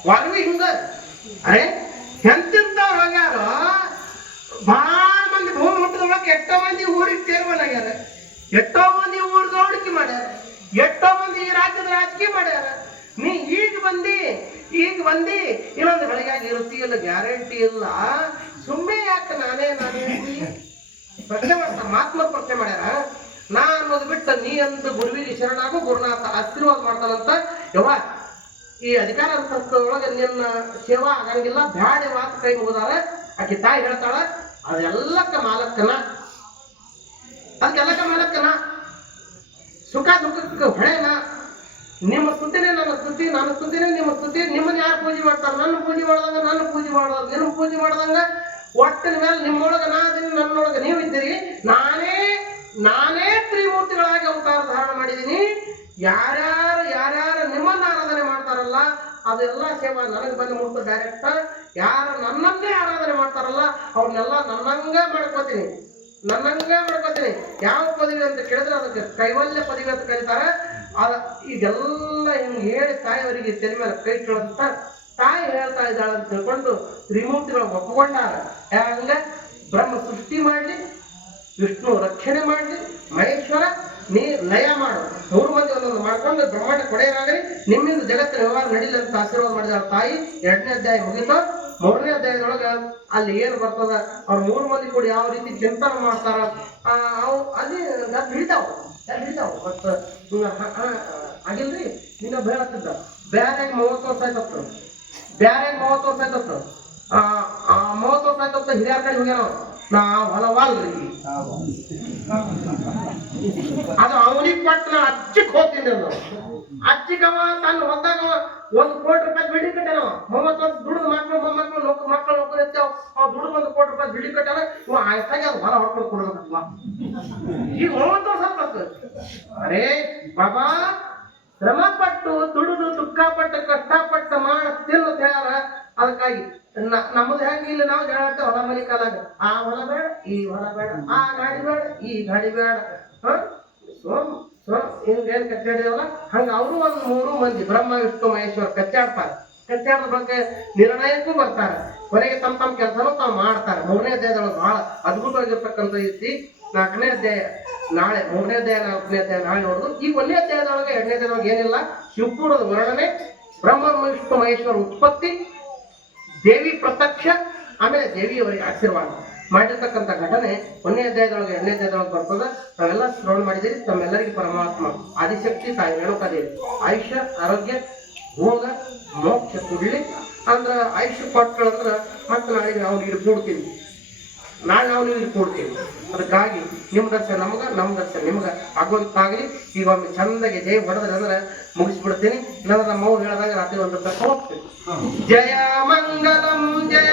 ವರ್ವಿ ಹಿಂಗ. ಅರೆ ಎಂತಿಂತವ್ರು ಹೋಗ್ಯಾರ, ಬಹಳ ಮಂದಿ ಭೂಮಿ ಹುಟ್ಟದೊಳಗೆ ಎಷ್ಟೋ ಮಂದಿ ಊರಿಗೆ ಚೇರ್ಮನ್ ಆಗ್ಯಾರ, ಎಷ್ಟೋ ಮಂದಿ ಊರ್ ಗೌಡಿಕೆ ಮಾಡ್ಯಾರ, ಎಷ್ಟೋ ಮಂದಿ ಈ ರಾಜ್ಯದ ರಾಜಕೀಯ ಮಾಡ್ಯಾರ. ನೀ ಈಗ ಬಂದಿ ಇನ್ನೊಂದು ಬೆಳಗಾಗಿ ಇರುತ್ತಿ ಇಲ್ಲ, ಗ್ಯಾರಂಟಿ ಇಲ್ಲ. ಸುಮ್ಮನೆ ಯಾಕೆ ನಾನೇ ಪ್ರಶ್ನೆ ಮಾಡ್ತಾರ, ಮಹಾತ್ಮ ಪ್ರಶ್ನೆ ಮಾಡ್ಯಾರ. ನಾ ಅನ್ನೋದು ಬಿಟ್ಟು ನೀ ಅಂದ ಗುರುವಿಗೆ ಶರಣಾಗು, ಗುರುನಾಥ ಆಶೀರ್ವಾದ ಮಾಡ್ತಾನಂತ. ಯವ್ವ ಈ ಅಧಿಕಾರ ಒಳಗೆ ನಿನ್ನ ಸೇವಾ ಆಗಂಗಿಲ್ಲ, ಬ್ಯಾಡ ಮಾತು ಕೈ ಮುಗಿದಾರ. ಆಕೆ ತಾಯಿ ಹೇಳ್ತಾಳ, ಅದೆಲ್ಲಕ್ಕ ಮಾಲಕ್ಕನ, ಅದಕ್ಕೆಲ್ಲಕ್ಕ ಮಾಲಕ್ಕನ, ಸುಖ ದುಃಖಕ್ಕೆ ಹೊಳೆನ. ನಿಮ್ಮ ಸ್ತುತಿನೇ ನನ್ನ ಸ್ತುತಿ, ನನ್ನ ಸ್ತುತಿನೇ ನಿಮ್ಮ ಸ್ತುತಿ. ನಿಮ್ಮನ್ನ ಯಾರು ಪೂಜೆ ಮಾಡ್ತಾರ? ನನ್ನ ಪೂಜೆ ಮಾಡ್ದಂಗ, ನನ್ನ ಪೂಜೆ ಮಾಡ್ದಂಗ, ನಿನ್ನ ಪೂಜೆ ಮಾಡ್ದಂಗ. ಒಟ್ಟಿನ ಮೇಲೆ ನಿಮ್ಮೊಳಗ ನಾ ಇದೀನಿ, ನನ್ನೊಳಗ ನೀವಿದ್ದೀರಿ. ನಾನೇ ತ್ರಿಮೂರ್ತಿಗಳಾಗಿ ಅವತಾರ ಧಾರಣ ಮಾಡಿದೀನಿ. ಯಾರ್ಯಾರು ನಿಮ್ಮನ್ನ ಆರಾಧನೆ ಮಾಡ್ತಾರಲ್ಲ, ಅದೆಲ್ಲ ಸೇವಾ ನನಗೆ ಬಂದು ಮುಟ್ಟ ಡೈರೆಕ್ಟ್. ಯಾರು ನನ್ನನ್ನೇ ಆರಾಧನೆ ಮಾಡ್ತಾರಲ್ಲ ಅವ್ರನ್ನೆಲ್ಲ ನನ್ನಂಗ ಮಾಡ್ಕೋತೀನಿ. ಯಾವ ಪದವಿ ಅಂತ ಕೇಳಿದ್ರೆ ಅದಕ್ಕೆ ಕೈವಲ್ಯ ಪದವಿ ಅಂತ ಕರೀತಾರ. ಈಗೆಲ್ಲ ಹಿಂಗ್ ಹೇಳಿ ತಾಯಿಯವರಿಗೆ ತೆರೆ ಮೇಲೆ ಕೈ ಕೇಳಂತ ತಾಯಿ ಹೇಳ್ತಾ ಇದ್ದಾಳ ಅಂತ ತಿಳ್ಕೊಂಡು ತ್ರಿಮೂರ್ತಿಗಳು ಒಪ್ಪಿಕೊಂಡಾರ. ಹಂಗ ಬ್ರಹ್ಮ ಸೃಷ್ಟಿ ಮಾಡ್ಲಿ, ವಿಷ್ಣು ರಕ್ಷಣೆ ಮಾಡ್ಲಿ, ಮಹೇಶ್ವರ ನೀ ಲಯ ಮಾಡು, 3 ಮಂದಿ ಒಂದೊಂದು ಮಾಡ್ಕೊಂಡು ಬ್ರಹ್ಮಾಂಡ ಕೊಡೆಯರಾಗ್ರಿ, ನಿಮ್ಮಿಂದ ಜಗತ್ತಿನ ವ್ಯವಹಾರ ನಡೀಲಿ ಅಂತ ಆಶೀರ್ವಾದ ಮಾಡಿದಾರ ತಾಯಿ. 2ನೇ ಅಧ್ಯಾಯ ಮುಗಿತು. 3ನೇ ಅಧ್ಯಾಯದೊಳಗ ಅಲ್ಲಿ ಏನು ಬರ್ತದ, ಅವ್ರ 3 ಮಂದಿ ಕೂಡ ಯಾವ ರೀತಿ ಚಿಂತನೆ ಮಾಡ್ತಾರ, ಅವು ಅಲ್ಲಿ ಹಿಡಿತಾವ ಮತ್ತ ಆಗಿಲ್ರಿ. ನಿನ್ನ ಬೇಳತ್ತಿದ್ದ ಬ್ಯಾರ್ಯಾಗ 30 ವರ್ಷ ಆಯ್ತತ್ತು, 30 ವರ್ಷ ಆಯ್ತತ್ತು. 30 ವರ್ಷ ಆಯ್ತತ್ತ ಹಿರಿಯರ ಕಡೆ ಹೋಗ್ಯಾರ. ನಾ ಹೊಲವಲ್ರಿ, ಅದು ಅವನಿಗೆ ಕೊಟ್ಟು ನಾ ಅಚ್ಚಿಕ್ ಹೋಗ್ತೀನಿ. ಅಚ್ಚಿಗವ ತನ್ನ ಹೊಲ್ದಾಗ 1 ಕೋಟಿ ರೂಪಾಯಿ ಬಿಡಿ ಕಟ್ಟಾನ. 30 ವರ್ಷ ದುಡಿದು ಮಕ್ಕಳು ನೌಕರಿ ಹೆಚ್ಚಾವ, ದುಡಿದು 1 ಕೋಟಿ ರೂಪಾಯಿ ಬಿಡಿ ಕಟ್ಟಾನ. ಇವ ಆಯ್ತಾಗಿ ಅದು ಹೊಲ ಹೊಡ್ಕೊಂಡು ಕೊಡ್ಬೇಕು. ಈಗ 30 ವರ್ಷ ಆಗ್ತದೆ. ಅರೇ ಬಾಬಾ, ಶ್ರಮ ಪಟ್ಟು ದುಡಿದು ದುಃಖಪಟ್ಟು ಕಷ್ಟಪಟ್ಟು ಮಾಡ ತಿನ್ನು ಹೇಳ್ಯಾರ. ಅದಕ್ಕಾಗಿ ನಮ್ಮದು ಹೆಂಗ ಇಲ್ಲ, ನಾವು ಜಗಳ ಆಡ್ತೇವೆ ಹೊಲ ಮನಿ ಕಾಲಾಗ. ಆ ಹೊಲ ಬೇಡ, ಈ ಹೊಲ ಬೇಡ, ಆ ಗಾಡಿ ಬೇಡ, ಈ ಗಾಡಿ ಬೇಡ. ಹಿಂಗೇನ್ ಕಚ್ಚಾಡಿದವಲ್ಲ ಹಂಗ ಅವರು 3 ಮಂದಿ ಬ್ರಹ್ಮ ವಿಷ್ಣು ಮಹೇಶ್ವರ ಕಚ್ಚಾಡ್ತಾರೆ. ಕಚ್ಚಾಡದ ಬಗ್ಗೆ ನಿರ್ಣಯಕ್ಕೂ ಬರ್ತಾರೆ. ಕೊನೆಗೆ ತಮ್ಮ ಕೆಲಸನೂ ತಾವು ಮಾಡ್ತಾರೆ. 3ನೇ ಅಧ್ಯಾಯದೊಳಗೆ ಬಹಳ ಅದ್ಭುತವಾಗಿರ್ತಕ್ಕಂಥ ಐತಿ. 4ನೇ ಅಧ್ಯಾಯ ನಾಳೆ, 3ನೇ ಅಧ್ಯಾಯ 4ನೇ ಅಧ್ಯಾಯ ನಾಳೆ ನೋಡುದು. ಈ 1ನೇ ಅಧ್ಯಾಯದೊಳಗೆ 2ನೇ ಅಧ್ಯಾಯದೊಳಗೆ ಏನಿಲ್ಲ, ಶಿವಪುರದ ವರ್ಣನೆ, ಬ್ರಹ್ಮ ವಿಷ್ಣು ಮಹೇಶ್ವರ ಉತ್ಪತ್ತಿ, ದೇವಿ ಪ್ರತ್ಯಕ್ಷ, ಆಮೇಲೆ ದೇವಿಯವರಿಗೆ ಆಶೀರ್ವಾದ ಮಾಡಿರ್ತಕ್ಕಂಥ ಘಟನೆ 1ನೇ ಅಧ್ಯಾಯದೊಳಗೆ 2ನೇ ಅಧ್ಯಾಯದೊಳಗೆ ಬರ್ತದ. ನಾವೆಲ್ಲ ಶ್ರವಣ ಮಾಡಿದಿರಿ. ತಮ್ಮೆಲ್ಲರಿಗೆ ಪರಮಾತ್ಮ ಆದಿಶಕ್ತಿ ತಾಯಿ ರೇಣುಕಾದೇವಿ ಆಯುಷ್ಯ, ಆರೋಗ್ಯ, ಭೋಗ, ಮೋಕ್ಷ ಕೊಡ್ಲಿ. ಅಂದ್ರ ಆಯುಷ್ಯ ಕೊಟ್ಟಂದ್ರ ಮತ್ತೆ ನಾಳೆ ನಾವು ಇಲ್ಲಿ ಕೂಡ್ತೀವಿ, ಅದಕ್ಕಾಗಿ ನಿಮ್ಮ ದರ್ಶನ ನಮಗ, ನಮ್ಮ ದರ್ಶನ ನಿಮ್ಗ ಆಗುವಂತಾಗ್ಲಿ. ಈಗ ಒಮ್ಮೆ ಚಂದಾಗಿ ಜೈ ಹೊಡೆದ್ರೆ ಅಂದ್ರೆ ಮುಗಿಸ್ಬಿಡ್ತೀನಿ. ಇಲ್ಲಾಂದ್ರೆ ನಮ್ಮ ಅವ್ರು ಹೇಳಿದಾಗ ರಾತ್ರಿ 1 ತಕ್ಕ ಹೋಗ್ತೀನಿ. ಜಯ ಮಂಗಲಂ ಜಯ